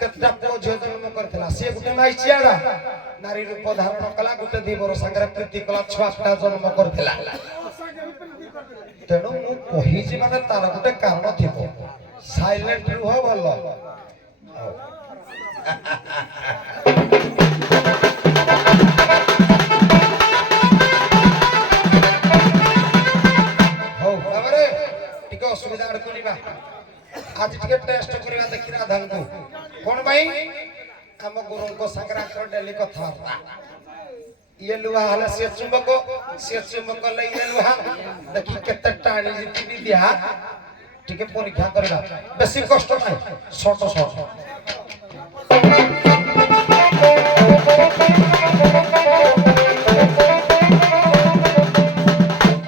केतटा पो झियो जन्म करथिला से गुटे माइचियाडा नारी रूप धारण कला गुटे दिवर सांगरे प्रीति कला छुआटा जन्म करथिला तेणु मु कहिछि माने तार गुटे कारण थिबो साइलेंट रुह भलो हो बाबरे टिके असुविधा अडकुनिबा आज टिके टेस्ट करिवा देखिरा धांगु कोन भाई हम गुरु को संग्रह कर डेली कथा ये लुहा हला से चुंबक ले ये लुहा देखि केते टाणी जिति दिया टिके परीक्षा करबा बेसी कष्ट नाही शॉर्ट शॉर्ट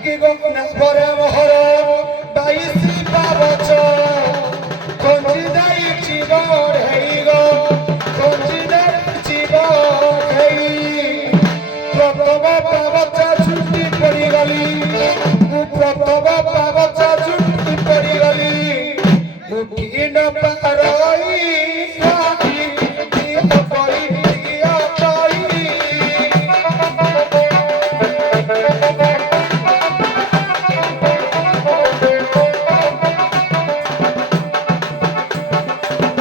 की गो नस्बरे मोहर 22 पावच कोंची दाई जीवन हेई गो कोंची दाई जीवन हेई प्रथम पावच छुट्टी पड़ी गली प्रथम पावच छुट्टी पड़ी गली उठी न पारई खाई दिया पड़ी दिया पड़ी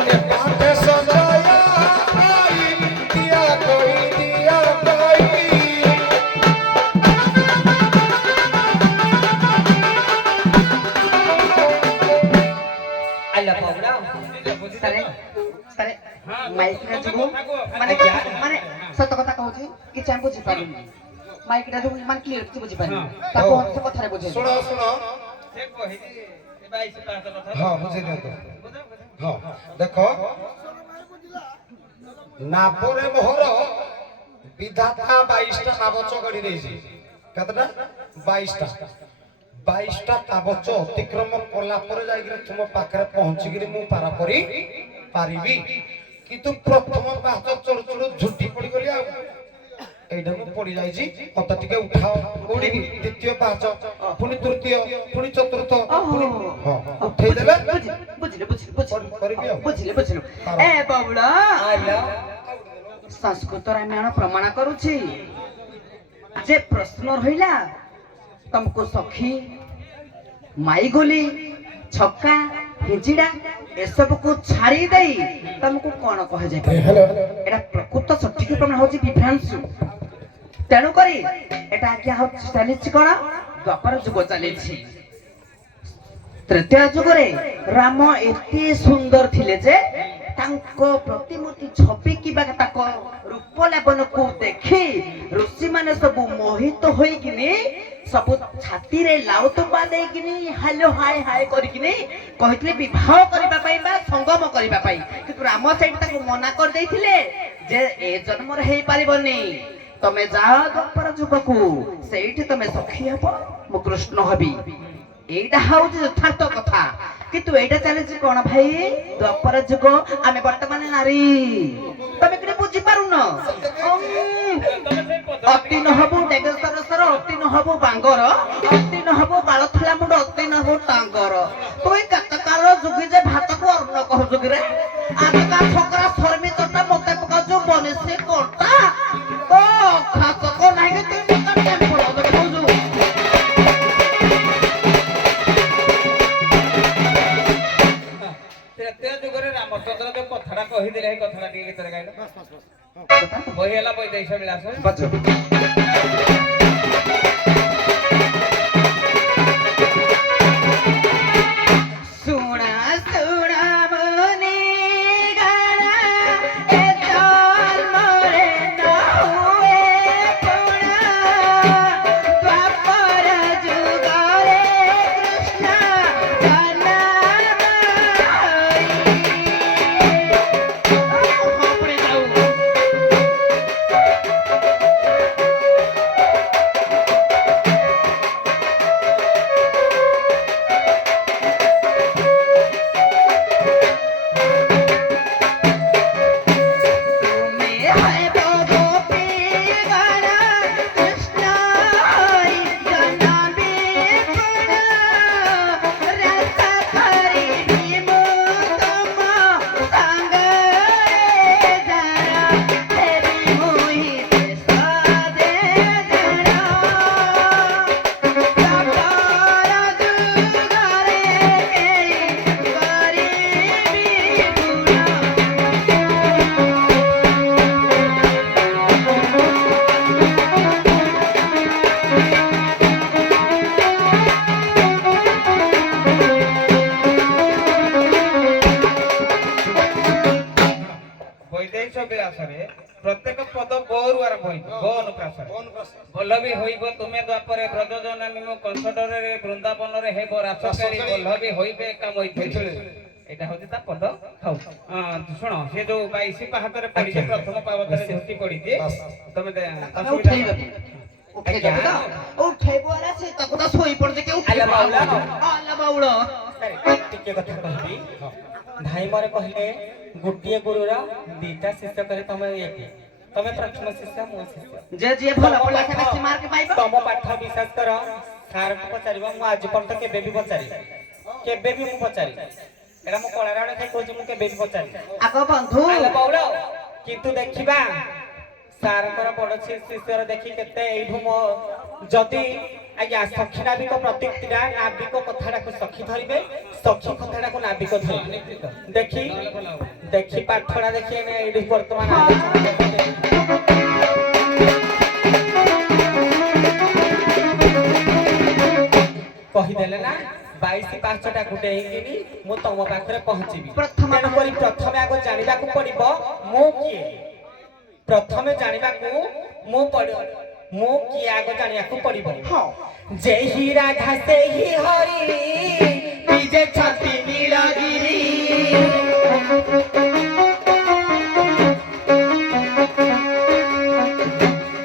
ए कांटे सजाया आई दिया कोई दिया कोई आइला पगड़ा सरे सरे माइक रे जिबो माने माने सत कथा कहूची कि चाम बुझी पारुनी माइक रे जिबो मान क्लियर बुझी पारुनी ताको हम कथा रे बुझे सुनो सुनो ସେ କହିଲି ଏ 22 ପାହାଚ କଥା हाँ बुझे दियो हाँ देखो नापरे मोहर विधाता 22टा कागज गड़ी देछि कतटा 22टा 22टा कागज अतिक्रम कला पर जाइगिरे तुम पाखरे पहुंची गिरी मु पारा करी पारिबी किंतु प्रथम पाहच चोर चोर झुटी पड़ी गली आ এইটা ମୁଁ ପଡି ଯାଇଛି ମତେ ଟିକେ ଉଠାଅ କୋଉଠିକି ଦ୍ୱିତୀୟ ପାହାଚ ପୁଣି ତୃତୀୟ ପୁଣି ଚତୁର୍ଥ ପୁଣି ହଁ ଉଠେଇ ଦେଲେ ବୁଝିଲେ ଏ ବାବୁଳ ସଂସ୍କୃତ ରାମାୟଣ ପ୍ରମାଣ କରୁଛି ଯେ ପ୍ରଶ୍ନ ରହିଲା ତମକୁ ସଖୀ ମାଇଗୋଲି ଛକା ହିଞ୍ଜିଡା ଏସବୁକୁ ଛାଡି ଦେଇ ତମକୁ କଣ କୁହାଯାଏ ଏଟା ପ୍ରକୃତ ସଠିକ ପ୍ରମାଣ ହଉଛି ବିଭ୍ରାଂଶୁ ତେଣୁକରି ଏଟା ଆଜ୍ଞା ହଉଛି ଚାଲିଛି କଣ ଦ୍ୱାପର ଯୁଗ ଚାଲିଛି ତୃତୀୟ ଯୁଗରେ ରାମ ଏତେ ସୁନ୍ଦର ଥିଲେ ଯେ ତାଙ୍କ ପ୍ରତିମୂର୍ତ୍ତି ଛବି କିମ୍ବା ତାଙ୍କ ରୂପ ଲାବଣକୁ ଦେଖି ଋଷି ମାନେ ସବୁ ମୋହିତ ହୋଇକିନି ସବୁ ଛାତିରେ ଲାଉତୁମ୍ବା ଦେଇକିନି ହାଲୋ ହାୟ ହାୟ କରିକିନି କହିଥିଲେ ବିବାହ କରିବା ପାଇଁ ବା ସଙ୍ଗମ କରିବା ପାଇଁ କିନ୍ତୁ ରାମ ସେଇଠି ତାଙ୍କୁ ମନା କରିଦେଇଥିଲେ ଯେ ଏ ଜନ୍ମରେ ହେଇପାରିବନି ତମେ ଯାଅ ଦ୍ୱାପର ଯୁଗକୁ ସେଇଠି ତମେ ସଖୀ ହବ ମୁଁ କୃଷ୍ଣ ହେବି এইটা হচ্ছে যথার্থ কথা কিন্তু এইটা চালিছে কোন ভাই দ্বাপর যুগ আমি বর্তমানে নারী তুমি কি বুঝি পারুন অতি নহবু ডেগেশ্বরেশ্বর অতি নহবু বাঙ্গর অতি নহবু বালথলা মুন্ড অতি নহবু টাঙ্গর তুই কাকার যুগি যে ভাতকু অন্ন কহ যুগিরে আজকা ছকরা শর্মি চটা মতে পকাজু বনিসি কোটা ও খাতক নাই তুই মতে কেন পড়ো বুঝু ତୃତୀୟ ଯୁଗରେ ରାମଚନ୍ଦ୍ର ଯୋଉ କଥାଟା କହିଥିଲେ ଏଇ କଥାଟା ଟିକେ ଗୀତରେ ଗାଇଲ ବହି ହେଲା ବୈଦେଶ ବିଳାସ প্রত্যেক পদ গৌরু আরম্ভ হইব গ অনুপ্রাসরে বল্লভী হইব তুমি দ্বাপরে ব্রজজননী মো কংসডরে বৃন্দাবনরে হেব রাসকারী বল্লভী হইবে কামৈথিলী এটা হচ্ছে তা পদ খাও শুনো সে যে 22 পাহাড়ে পড়িছে প্রথম পাবতরে ধুতি পড়িছে তুমি উঠেইব আরে সে তাকু তো শোই পড়ছে কেউ আলা বাউলা আলা বাউলা টিকে কথা কহিবি ভাই মরে কহিলে গোটিয়ে গুরুর দুইটা শিষ্য করে তুমি একে তুমি প্রথম শিষ্য মো শিষ্য যে যে ভালো পড়া সে বেশি মার্ক পাইব তম পাঠ বিশ্বাস কর স্যার কো পচারিবা মু আজ পর্যন্ত কেবে বি পচারি কেবে বি মু পচারি এটা মু কলারাড়ে খাই কইছি মু কেবে বি পচারি আগ বন্ধু আলে বাউল কিন্তু দেখিবা স্যার কর বড় শিষ্যর দেখি কেতে এইঠু মো যদি আজ্ঞা সখী নাবিক প্রতীকটা নাবিক কথাটাকে সখী ধরিবে সখী কথাটাকে নাবিক ধরিবে দেখি দেখি পাঠটা দেখি এইটি বর্তমান কহিদেলে না 22 5টা গুটে ହେଇକିନି ମୁଁ ତମ ପାଖରେ ପହଞ୍ଚିବି ପ୍ରଥମେ ଆଗ ଜାଣିବାକୁ ପଡିବ ମୁଁ କିଏ ପ୍ରଥମେ ଜାଣିବାକୁ ମୁଁ କିଏ ଆଗ ଜାଣିବାକୁ ପଡିବ जेहि राधा सेहि हरि बीजे छाती नीलगिरी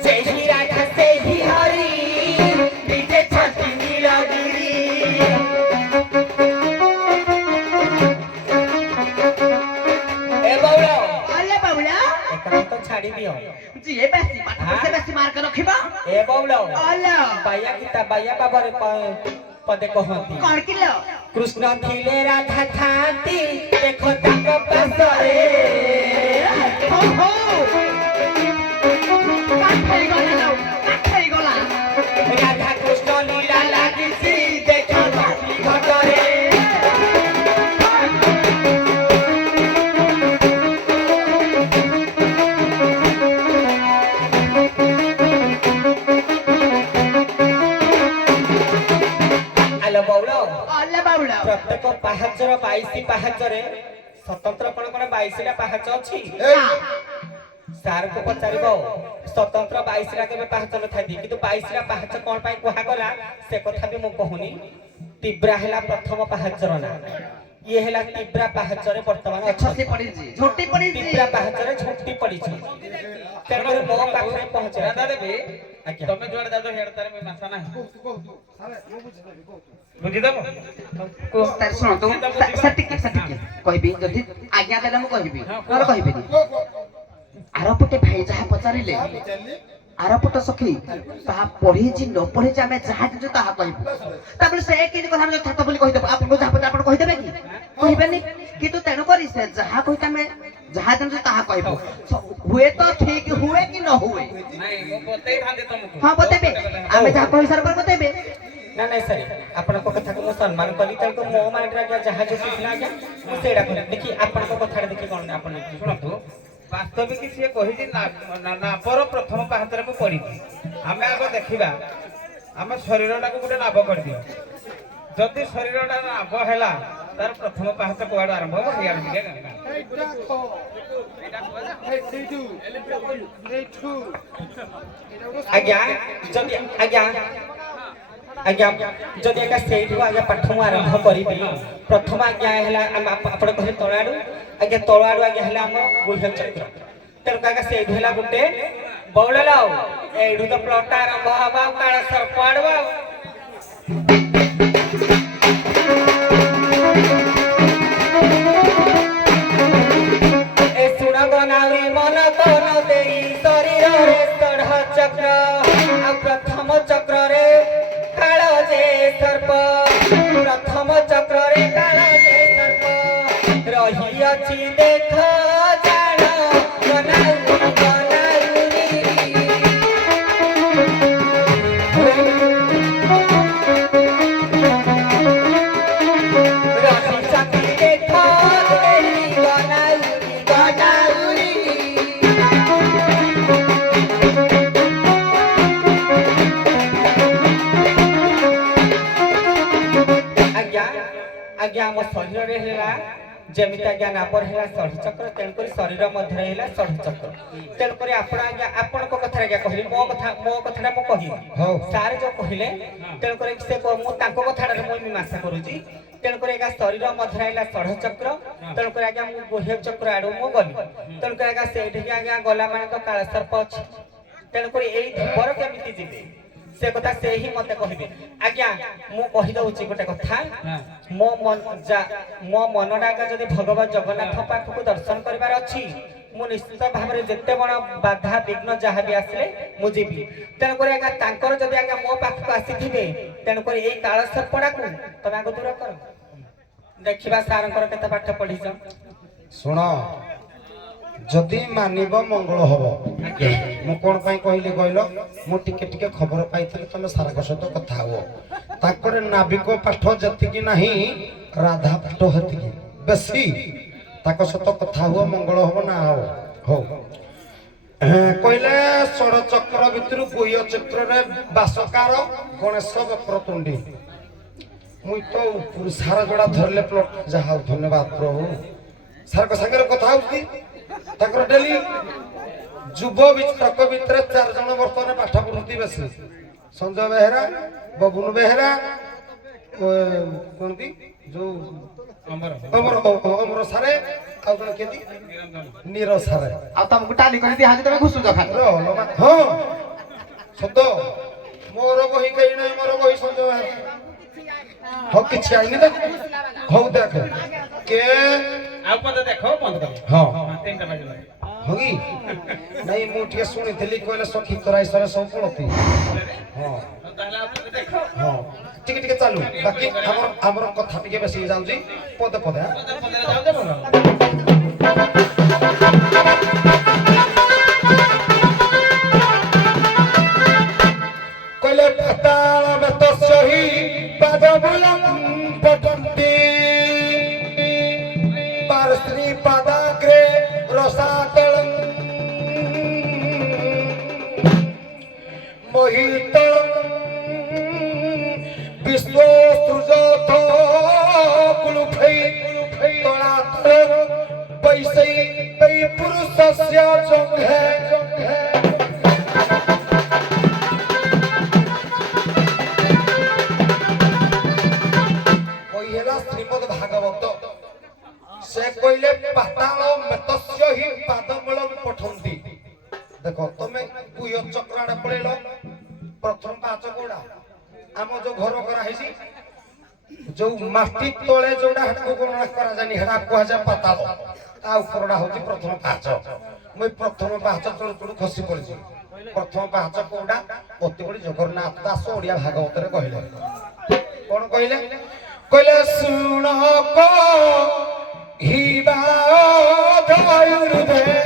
जेहि राधा सेहि हरि बीजे छाती नीलगिरी ए बाउला আলে বাউলা କଥା ତ ଛାଡ଼ି ଦିଅ ଯିଏ ବେଶୀ ପାଠ ପଢିছে ବେଶୀ ମାର୍କ ରଖିବ ଏ ବଉଳ ଅଲ ବାୟା ଗୀତା ବାୟା ବାବରେ ପଦେ କହନ୍ତି କଣ କିଲୋ କୃଷ୍ଣ ଥିଲେ ରାଧା ଥାନ୍ତି ଦେଖ ତାଙ୍କ ପାଶରେ ହୋ ହୋ କାଠେଇ ଗଲା କାଠେଇ ଗଲା ରାଧା କୃଷ୍ଣ ଲୀଳା ଲାଗିଛି ଦେଖ ବାଲି ଘଟରେ ଆଲୋ ବଉଳ ଅଲ ବାଉଳ ପ୍ରତ୍ୟେକ ପାହାଚର 22 ପାହାଚରେ ସ୍ୱତନ୍ତ୍ର କଣ କଣ 22ଟା ପାହାଚ ଅଛି ସାରକୁ ପଚାରିବ ସ୍ୱତନ୍ତ୍ର 22ଟା କେବେ ପାହାଚ ନଥାନ୍ତି କିନ୍ତୁ 22ଟା ପାହାଚ କଣ ପାଇଁ କୁହାଗଲା ସେ କଥା ବି ମୁଁ କହୁନି ତିବ୍ରା ହେଲା ପ୍ରଥମ ପାହାଚର ନାଁ ଇଏ ହେଲା ତିବ୍ରା ପାହାଚରେ ବର୍ତ୍ତମାନ ଖସି ଅଛନ୍ତି ପଡିଛି ଝୋଟି ପଡିଛି ତିବ୍ରା ପାହାଚରେ ଝୁଣ୍ଟି ପଡିଛି ତେଣୁକରି ମୋ ପାଖରେ ପହଞ୍ଚେ ଦାଦା ଦେବି ଆଜ୍ଞା ତମେ ଯୁଆଡେ ଯାଉଛ ହିଆଡେ ତାର ବି ମାସା ନାହିଁ ବୁଝିଦବ ତାର ଶୁଣନ୍ତୁ ଟିକେ କହିବି ଯଦି ଆଜ୍ଞା ଦେଲେ ମୁଁ କହିବି ନହେଲେ କହିବିନି ଆରପଟେ ଭାଇ ଯାହା ପଚାରିଲେ ଆରପଟ ସଖୀ ତାହା ପଢିଛି ନ ପଢିଛି ଆମେ ଯାହା ଜାଣିଛୁ ତାହା କହିବୁ ତାପରେ ସେ କେମିତି କଥା ଆମେ ଛାତ ବୋଲି କହିଦେବୁ ଆପଣଙ୍କୁ ଯାହା ପଚାର ଆପଣ କହିଦେବେ କି କହିବେନି କିନ୍ତୁ ତେଣୁକରି ସେ ଯାହା କହିତେ ଆମେ ଯାହା ଜାଣିଛୁ ତାହା କହିବୁ ହୁଏ ତ ଠିକ ହୁଏ କି ନ ହୁଏ ନାଇଁ ମୁଁ ବତେଇଥାନ୍ତି ତମକୁ ହଁ ବତେଇବେ ଆମେ ଯାହା କହିସାର ପରେ ବତେଇବେ ନା ନାଇଁ ସାର୍ ଆପଣଙ୍କ କଥାକୁ ମୁଁ ସମ୍ମାନ କଲି ତେଣୁ ମୋ ମାଇଣ୍ଡରେ ଆଜ୍ଞା ଯାହା ଜୁଟିଥିଲା ଆଜ୍ଞା ମୁଁ ସେଇଟା କହିଲି ଦେଖି ଆପଣଙ୍କ କଥାଟା ଦେଖି କଣ ଆପଣ ଶୁଣନ୍ତୁ ବାସ୍ତବିକ ସିଏ କହିଛି ନାବର ପ୍ରଥମ ପାହାଚରେ ମୁଁ ପଢିଛି ଆମେ ଆଗ ଦେଖିବା ଆମ ଶରୀରଟାକୁ ଗୋଟେ ନାବ କରିଦିଅ ଯଦି ଶରୀରଟା ନାବ ହେଲା ତାର ପ୍ରଥମ ପାହାଚ କୁଆଡୁ ଆରମ୍ଭ ହବ ସେଇଆଡୁ ଟିକେ ଆଜ୍ଞା ଯଦି ଆଜ୍ଞା ଆଜ୍ଞା ଯଦି ଆଜ୍ଞା ସେଇଠୁ ଆଜ୍ଞା ପାଠ ମୁଁ ଆରମ୍ଭ କରିବି ପ୍ରଥମ ଆଜ୍ଞା ହେଲା ଆପଣ କହିଲେ ତଳାଡୁ ଆଜ୍ଞା ତଳାଡୁ ଆଜ୍ଞା ହେଲା ଆମ ଗୁହ୍ୟ ଚକ୍ର ତେଣୁ ଆଜ୍ଞା ସେଇଠୁ ହେଲା ଗୋଟେ ବଉଳ ଏଇଠୁ ତ ପ୍ଲଟଟା ଆରମ୍ଭ ହବ ଆଉ କାଳ ସର୍ପ ଆଡୁ ଆଉ ଏ ଶୁଣ ଗନାଉରି ମନ କନ ଦେଇ ଶରୀରରେ ଷଢ଼ ଚକ୍ର ଆଉ ପ୍ରଥମ ଚକ୍ରରେ କାଳ ଯେ ସର୍ପ ପ୍ରଥମ ଚକ୍ରରେ କାଳ ଯେ ସର୍ପ ରହିଅଛି ଦେଖ ଜାଣ ଗନାଉରି ଗନାଉରି ରହିଛନ୍ତି ଦେଖ ଦେଇ ଗନାଉରି ଗନାଉରି ଆଜ୍ଞା ଆଜ୍ଞା ଆମ ଶରୀରରେ ହେଲା ଯେମିତି ଆଜ୍ଞା ନାବର ହେଲା ଷଢ଼ ଚକ୍ର ତେଣୁକରି ଶରୀର ମଧ୍ୟରେ ହେଲା ଷଢ଼ ଚକ୍ର ତେଣୁକରି ଆପଣ ଆଜ୍ଞା ଆପଣଙ୍କ କଥାରେ ଆଜ୍ଞା କହିଲି ମୋ କଥାଟା ମୁଁ କହିବି ସାର୍ ଯୋଉ କହିଲେ ତେଣୁକରି ସେ ମୁଁ ତାଙ୍କ କଥାଟାରେ ମୁଁ ମୀମାଂସା କରୁଛି ତେଣୁକରି ଆଜ୍ଞା ଶରୀର ମଧ୍ୟରେ ହେଲା ଷଢ଼ ଚକ୍ର ତେଣୁକରି ଆଜ୍ଞା ମୁଁ ଗୁହ୍ୟ ଚକ୍ର ଆଡୁ ମୁଁ ଗଲି ତେଣୁକରି ଆଜ୍ଞା ସେଇଠିକି ଆଜ୍ଞା ଗଲା ମାନେ ତ କାଳସର୍ପ ଅଛି ତେଣୁକରି ଏଇ ଧୂପର କେମିତି ଯିବେ ସେ କଥା ସେ ହିଁ ମତେ କହିବେ ଆଜ୍ଞା ମୁଁ କହିଦଉଛି ଗୋଟେ କଥା ମୋ ମନଟା ଆଜ୍ଞା ଯଦି ଭଗବାନ ଜଗନ୍ନାଥ ପାଖକୁ ଦର୍ଶନ କରିବାର ଅଛି ମୁଁ ନିଶ୍ଚିତ ଭାବରେ ଯେତେ ବଡ଼ ବାଧା ବିଘ୍ନ ଯାହା ବି ଆସିଲେ ମୁଁ ଯିବି ତେଣୁକରି ଆଜ୍ଞା ତାଙ୍କର ଯଦି ଆଜ୍ଞା ମୋ ପାଖକୁ ଆସିଥିବେ ତେଣୁକରି ଏଇ କାଳ ସର୍ପଟାକୁ ତମେ ଆଗ ଦୂର କର ଦେଖିବା ସାରଙ୍କର କେତେ ପାଠ ପଢିଛ ଶୁଣ ଯଦି ମାନିବ ମଙ୍ଗଳ ହବ ମୁଁ କଣ ପାଇଁ କହିଲି କହିଲ ମୁଁ ଟିକେ ଟିକେ ଖବର ପାଇଥିଲି ତମେ ସାରଙ୍କ ସହିତ କଥା ହବ ତାଙ୍କର ନାବିକ ପାଠ ଯେତିକି ନାହିଁ ରାଧା ପାଠ ହେତିକି ବେଶୀ ତାଙ୍କ ସହିତ କଥା ହୁଅ ମଙ୍ଗଳ ହବ ନା ହବ ହଉ କହିଲେ ଷୋଡ଼ ଚକ୍ର ଭିତରୁ ଗୁହ୍ୟ ଚକ୍ରରେ ବାସକାର ଗଣେଶ ବକ୍ରତୁଣ୍ଡୀ ମୁଇଁ ତ ସାର ଯୋଡ଼ା ଧରିଲେ ପ୍ଲଟ ଯାହା ହଉ ଧନ୍ୟବାଦ ପ୍ରଭୁ ସାରଙ୍କ ସାଙ୍ଗରେ କଥା ହଉଛି ତାଙ୍କର ଡେଲି ଯୁବ ବିତର୍କ ଭିତରେ 4 ଜଣ ବର୍ତ୍ତମାନ ପାଠ ପଢୁଛନ୍ତି ବେଶୀ ସଞ୍ଜୟ ବେହେରା ବବୁନ ବେହେରା କଣତି ଯୋଉ ଅମର ସାରେ ଆଉ ଜଣେ କେମିତି ନୀର ସାରେ ଆଉ ତମକୁ ଟାଲି କରି ଦିଆହଉଛି ତମେ ଘୁଷୁଛ ଖାଲି ହଁ ସତ ମୋର ବହି କେହି ନାହିଁ ମୋର ବହି ସଞ୍ଜୟ ବେହେରା ହଉ କିଛି ଆଇନି ତ ହଉ ଦେଖ କେ ଆଉ ପଦ ଦେଖ ବନ୍ଦ କର ହଁ 3ଟା ବାଜିଲା ହଗି ନାଇଁ ମୁଁ ଟିକେ ଶୁଣିଥିଲି କହିଲେ ସଖୀ ତୋରା ଇସରେ ସବୁ ପଳତି ହଁ ତାହେଲେ ଆପଣ ଦେଖ ହଁ ଟିକେ ଟିକେ ଚାଲୁ ବାକି ଆମର କଥା ଟିକେ ବେଶୀ ଯାଉଛି ପଦେ ପଦେ ପଦରେ ଯାଉଛ ଭଲ କହିଲେ ପାତାଳ ବେତସ୍ୟହି ପାଦମୂଲଂ ପଠନ୍ତି ପାରଶ୍ରୀ ପାଦାଗ୍ରେ ରସାତଳଂ ମହିତଳଂ ବିଶ୍ୱସୃଜଥ କୁଲୁଫୈ ତଳାତଳଂ ବୈସୈ ବୈ ପୁରୁଷସ୍ୟ ଜଙ୍ଘେ ଶ୍ରୀମଦ ଭାଗବତ ସେ କହିଲେ ପାତାଳ ମେତସ୍ୟ ହିଁ ପାଦମୂଳ ପଠନ୍ତି ଦେଖ ତମେ କୁହ ଚକ୍ର ଆଡେ ପଳେଇଲ ପ୍ରଥମ ପାଚ କୋଉଟା ଆମ ଯୋଉ ଘର କରା ହେଇଛି ଯୋଉ ମାଟି ତଳେ ଯୋଉଟା ହେଟାକୁ ଗଣନା କରାଯାଏନି ହେଟା କୁହାଯାଏ ପାତାଳ ତା ଉପରଟା ହଉଛି ପ୍ରଥମ ପାହାଚ ମୁଁ ପ୍ରଥମ ପାହାଚ ତଳୁ ତଳୁ ଖସି ପଡିଛି ପ୍ରଥମ ପାହାଚ କୋଉଟା ଅତି ବଡି ଜଗନ୍ନାଥ ଦାସ ଓଡିଆ ଭାଗବତରେ କହିଲେ କଣ କହିଲେ କହିଲେ ଶୁଣ ହିବା ଧୟୁର୍ଧେ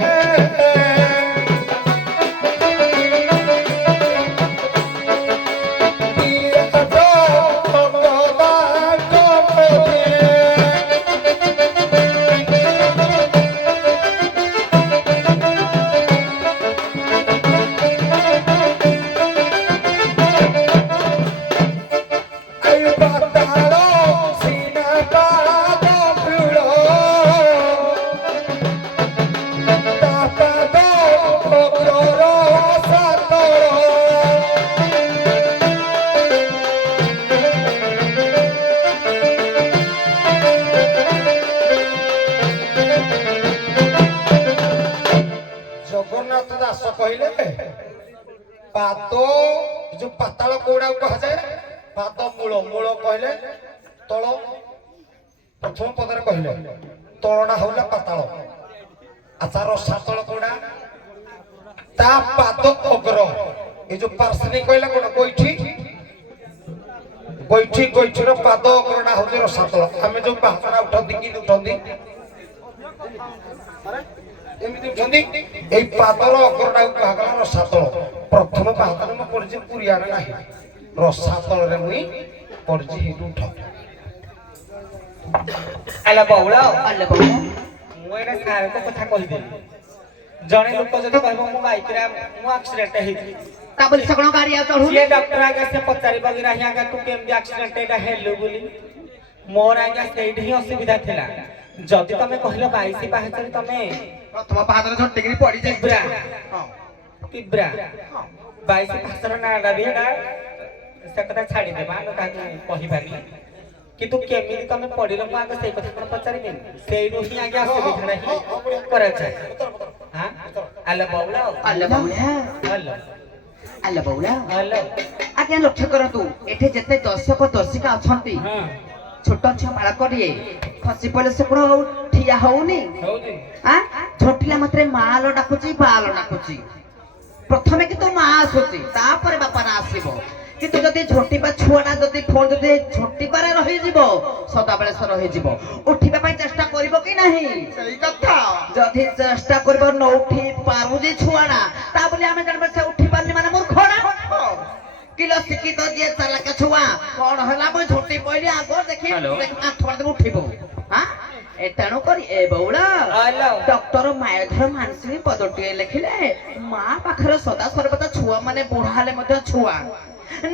ଜଗନ୍ନାଥ ଦାସ କହିଲେ ପାଦ ଯୋଉ ପାତାଳ କୋଉଟାକୁ କୁହାଯାଏ ପାଦ ମୂଳ ମୂଳ କହିଲେ ତଳ ପ୍ରଥମ ପଦରେ କହିଲେ ତଳଟା ହଉଲା ପାତାଳ ଆଚ୍ଛା ରସାତଳ କୋଉଟା ତା ପାଦ ଅଗ୍ର ଏ ଯୋଉ ପାର୍ଶ୍ୱୀ କହିଲା କୋଉଟା ଗୋଇଠିର ପାଦ ଅଗ୍ରଟା ହଉଛି ରସାତଳ ଆମେ ଯୋଉ ପାହାଚଟା ଉଠନ୍ତି କି ଉଠନ୍ତି ଏମିତି ଉଠନ୍ତି ଏଇ ପାଦର ଅଗ୍ରଟାକୁ କୁହାଗଲା ରସାତଳ ପ୍ରଥମ ପାହାଚରେ ମୁଁ ପଡିଛି ପୁରିଆରେ ନାହିଁ ରସାତଳରେ ମୁଇଁ ପଡିଛି ହେଇଠୁ ଉଠ ଆଲୋ ବଉଳ ଆଲେ ବାବୁ ମୁଁ ଏଇଟା ସାରଙ୍କ କଥା କହିଦେଲି ଜଣେ ଲୋକ ଯଦି କହିବ ମୁଁ ବାଇକରେ ମୁଁ ଆକ୍ସିଡେଣ୍ଟ ହେଇଛି ତା ବୋଲି ସେ କଣ ଗାଡି ଆଉ ଚଢୁ ସିଏ ଡକ୍ଟର ଆଜ୍ଞା ସେ ପଚାରିବ କି ନାହିଁ ଆଜ୍ଞା ତୁ କେମିତି ଆକ୍ସିଡେଣ୍ଟ ଏଇଟା ହେଲୁ ବୋଲି ମୋର ଆଜ୍ଞା ସେଇଠି ହିଁ ଅସୁବିଧା ଥିଲା ଯଦି ତମେ କହିଲ 22 ପାହାଚରେ ତମେ ପ୍ରଥମ ପାହାଚରେ ଝଟିକିରି ପଡିଯାଇ ତିବ୍ରା ହଁ ତିବ୍ରା 22 ପାହାଚର ନାଁଟା ବି ହେଟା ସେ କଥା ଛାଡ଼ିଦେବା ଆମେ କାହାକୁ କହିବାନି କିନ୍ତୁ କେମିତି ତମେ ପଡ଼ିଲ ମୁଁ ଆଗ ସେଇ କଥା କଣ ପଚାରିବି ସେଇଠୁ ହିଁ ଆଜ୍ଞା ଅସୁବିଧାଟା ହିଁ କରାଯାଏ ହଁ ଆଲୋ ବଉଳ ଆଲେ ବାବୁଲା ହ୍ୟାଲୋ ଆଲେ ବାବୁଲା ହ୍ୟାଲୋ ଆଜ୍ଞା ଲକ୍ଷ୍ୟ କରନ୍ତୁ ଏଠି ଯେତେ ଦର୍ଶକ ଦର୍ଶିକା ଅଛନ୍ତି ହଁ ଛୋଟ ଛୁଆ ବାଳକଟିଏ ଖସି ପଡିଲେ ସେ କଣ ଠିଆ ହଉନି ହଉଛି ଝଟିଲା ମାତ୍ରେ ମାଲ ଡାକୁଛି ବାଲ ଡାକୁଛି ପ୍ରଥମେ କିନ୍ତୁ ମା ଆସୁଛି ତାପରେ ବାପା ନା ଆସିବ କିନ୍ତୁ ଯଦି ଝଟିବା ଛୁଆଟା ଯଦି ଫୋନ ଯଦି ଝଟିବାରେ ରହିଯିବ ସଦାବେଳେ ସେ ରହିଯିବ ଉଠିବା ପାଇଁ ଚେଷ୍ଟା କରିବ କି ନାହିଁ ସେଇ କଥା ଯଦି ଚେଷ୍ଟା କରିବ ନ ଉଠି ପାରୁଛି ଛୁଆଟା ତା ବୋଲି ଆମେ ଜାଣିବା ସେ ଉଠି ପାରୁନି ମାନେ ମୂର୍ଖଟା କିଲୋ ଶିକ୍ଷିତ ଯିଏ ଚାଲାକ ଛୁଆ କଣ ହେଲା ମୁଁ ଝଟି ପଇଲି ଆଗ ଦେଖି ଆଠ ଉଠିବ ଏ ତେଣୁ କରି ଏ ବଉଳ ଡକ୍ଟର ମାୟାଧର ମାନସିଂହ ପଦଟିଏ ଲେଖିଲେ ମା ପାଖରେ ସଦା ସର୍ବଦା ଛୁଆ ମାନେ ବୁଢା ହେଲେ ମଧ୍ୟ ଛୁଆ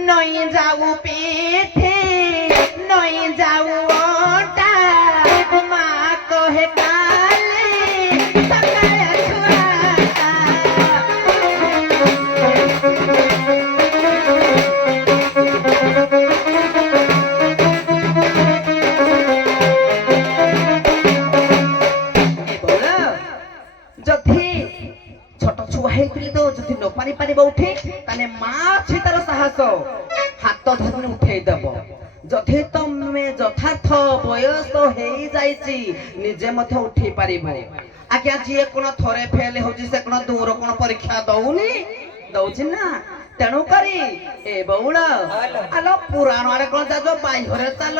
ନଈ ଯାଉ ପିଠି ନଈ ଯାଉ ଅଟା ମା କହେ କାଲେ ସକାଳେ ହେଇଥିଲି ତ ଯଦି ନ ପାରି ପାରିବ ଉଠେ ତାହେଲେ ମା ଅଛି ତାର ସାହସ ହାତ ଧରି ଉଠେଇ ଦବ ଯଦି ତମେ ଯଥାର୍ଥ ବୟସ ହେଇଯାଇଛି ନିଜେ ମଧ୍ୟ ଉଠେଇ ପାରିବ ଆଜ୍ଞା ଯିଏ କଣ ଥରେ ଫେଲ ହଉଛି ସେ କଣ ଦୂର କଣ ପରୀକ୍ଷା ଦଉନି ଦଉଛି ନା ତେଣୁ କରି ଏ ବଉଳ ଆଲୋ ପୁରାଣ ଆଡେ କଣ ଯାଉଛ ବାଇଘରେ ଚାଲ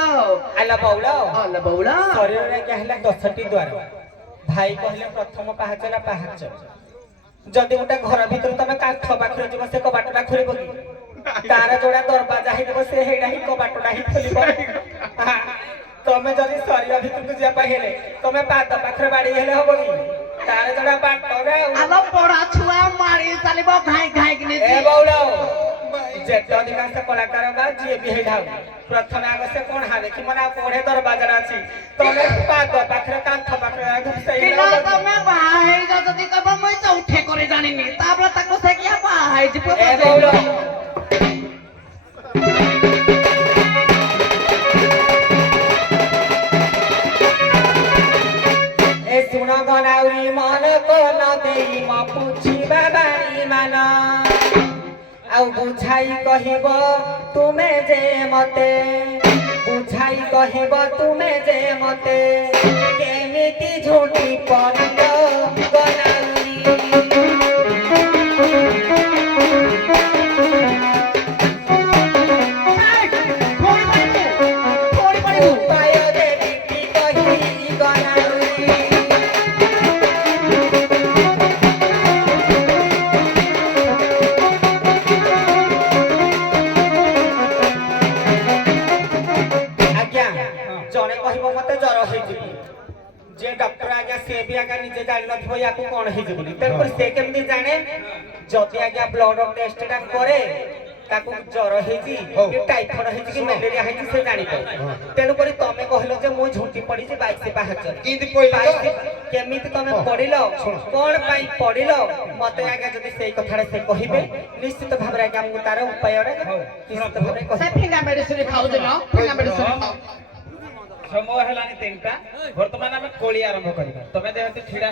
ଆଲ ବଉଳ ଆଲୋ ବଉଳ ଶରୀରରେ ଆଜ୍ଞା ହେଲା 10ଟି ଦ୍ୱାର ଭାଇ କହିଲେ ପ୍ରଥମ ପାହାଚ ହେଲା ପାହାଚ ଯଦି ଗୋଟେ ଘର ଭିତରେ ତମେ କାନ୍ଥ ପାଖରେ ଯିବ ସେ କବାଟଟା ଖୋଲିବ କି ତାର ଯୋଉଟା ଦରବାଜା ହେଇଥିବ ସେ ହେଇଟା ହିଁ କବାଟଟା ହିଁ ଖୋଲିବ ତମେ ଯଦି ଶରୀର ଭିତରକୁ ଯିବା ପାଇଁ ହେଲେ ତମେ ପାଦ ପାଖରେ ବାଡି ହେଲେ ହବ କି ତାର ଯୋଉଟା ବାଟରେ ଆଲୋ ପଢା ଛୁଆ ମାରି ଚାଲିବ ଘାଇ ଘାଇ କିନି ଏ ବଉଳ ଯେତେ ଅଧିକାଂଶ କଳାକାର ବା ଯିଏ ବି ହେଇଥାଉ ପ୍ରଥମେ ଆଗ ସେ କଣ ହା ଦେଖି ମାନେ ଆଉ ପଢେ ଦରବାଜାରେ ଅଛି ତମେ ପାଦ ପାଖରେ କାନ୍ଥ ପାଖରେ ପିଲା ତମେ ବାହା ହେଇଛ ଯଦି କବ ମୁଁ ଚଉଠେ କରି ଜାଣିନି ତାପରେ ତାକୁ ସେ କିଆ ବାହା ହେଇଯିବ ଏ ବଉଳ ଏ ଶୁଣ ଗନାଉରି ମନ କୋନ ଦେଇ ମ ପୁଛିବା ବାରି ମାନ ଆଉ ବୁଝାଇ କହିବ ତୁମେ ଯେ ମତେ ବୁଝାଇ କହିବ ତୁମେ ଯେ ମତେ କେମିତି ଝୁଟି ପଡ଼ିଲ ଗନାଉରି ଉପାୟ ଦେବି କି କହି ଗନାଉରି ଜଣେ କହିବ ମତେ ଜ୍ୱର ହେଇଯିବ ଯେ ଡକ୍ଟର ଆଜ୍ଞା ସେ ବି ଆଜ୍ଞା ନିଜେ ଜାଣିନଥିବ ୟାକୁ କଣ ହେଇଯିବ ବୋଲି ତେଣୁକରି ସେ କେମିତି ଜାଣେ ଯଦି ଆଜ୍ଞା ବ୍ଲଡ ଟେଷ୍ଟଟା କରେ ତାକୁ ଜ୍ୱର ହେଇଛି କି ଟାଇଫଏଡ ହେଇଛି କି ମ୍ୟାଲେରିଆ ହେଇଛି ସେ ଜାଣିପାରେ ତେଣୁକରି ତମେ କହିଲ ଯେ ମୁଁ ଝୁଣ୍ଟି ପଡିଛି 22 ପାହାଚରେ କେମିତି ତମେ ପଡିଲ କଣ ପାଇଁ ପଡିଲ ମତେ ଆଜ୍ଞା ଯଦି ସେଇ କଥାଟା ସେ କହିବେ ନିଶ୍ଚିତ ଭାବରେ ଆଜ୍ଞା ମୁଁ ତାର ଉପାୟଟା ନିଶ୍ଚିତ ଭାବରେ କହିବି ଫିଙ୍ଗା ମେଡିସିନ ଖାଉଛ ନା ଫିଙ୍ଗା ମେଡିସିନ ଖାଉ ସମୟ ହେଲାଣି 3ଟା ବର୍ତ୍ତମାନ ଆମେ କୋଳି ଆରମ୍ଭ କରିବା ତମେ ଯେହେତୁ ଛିଡା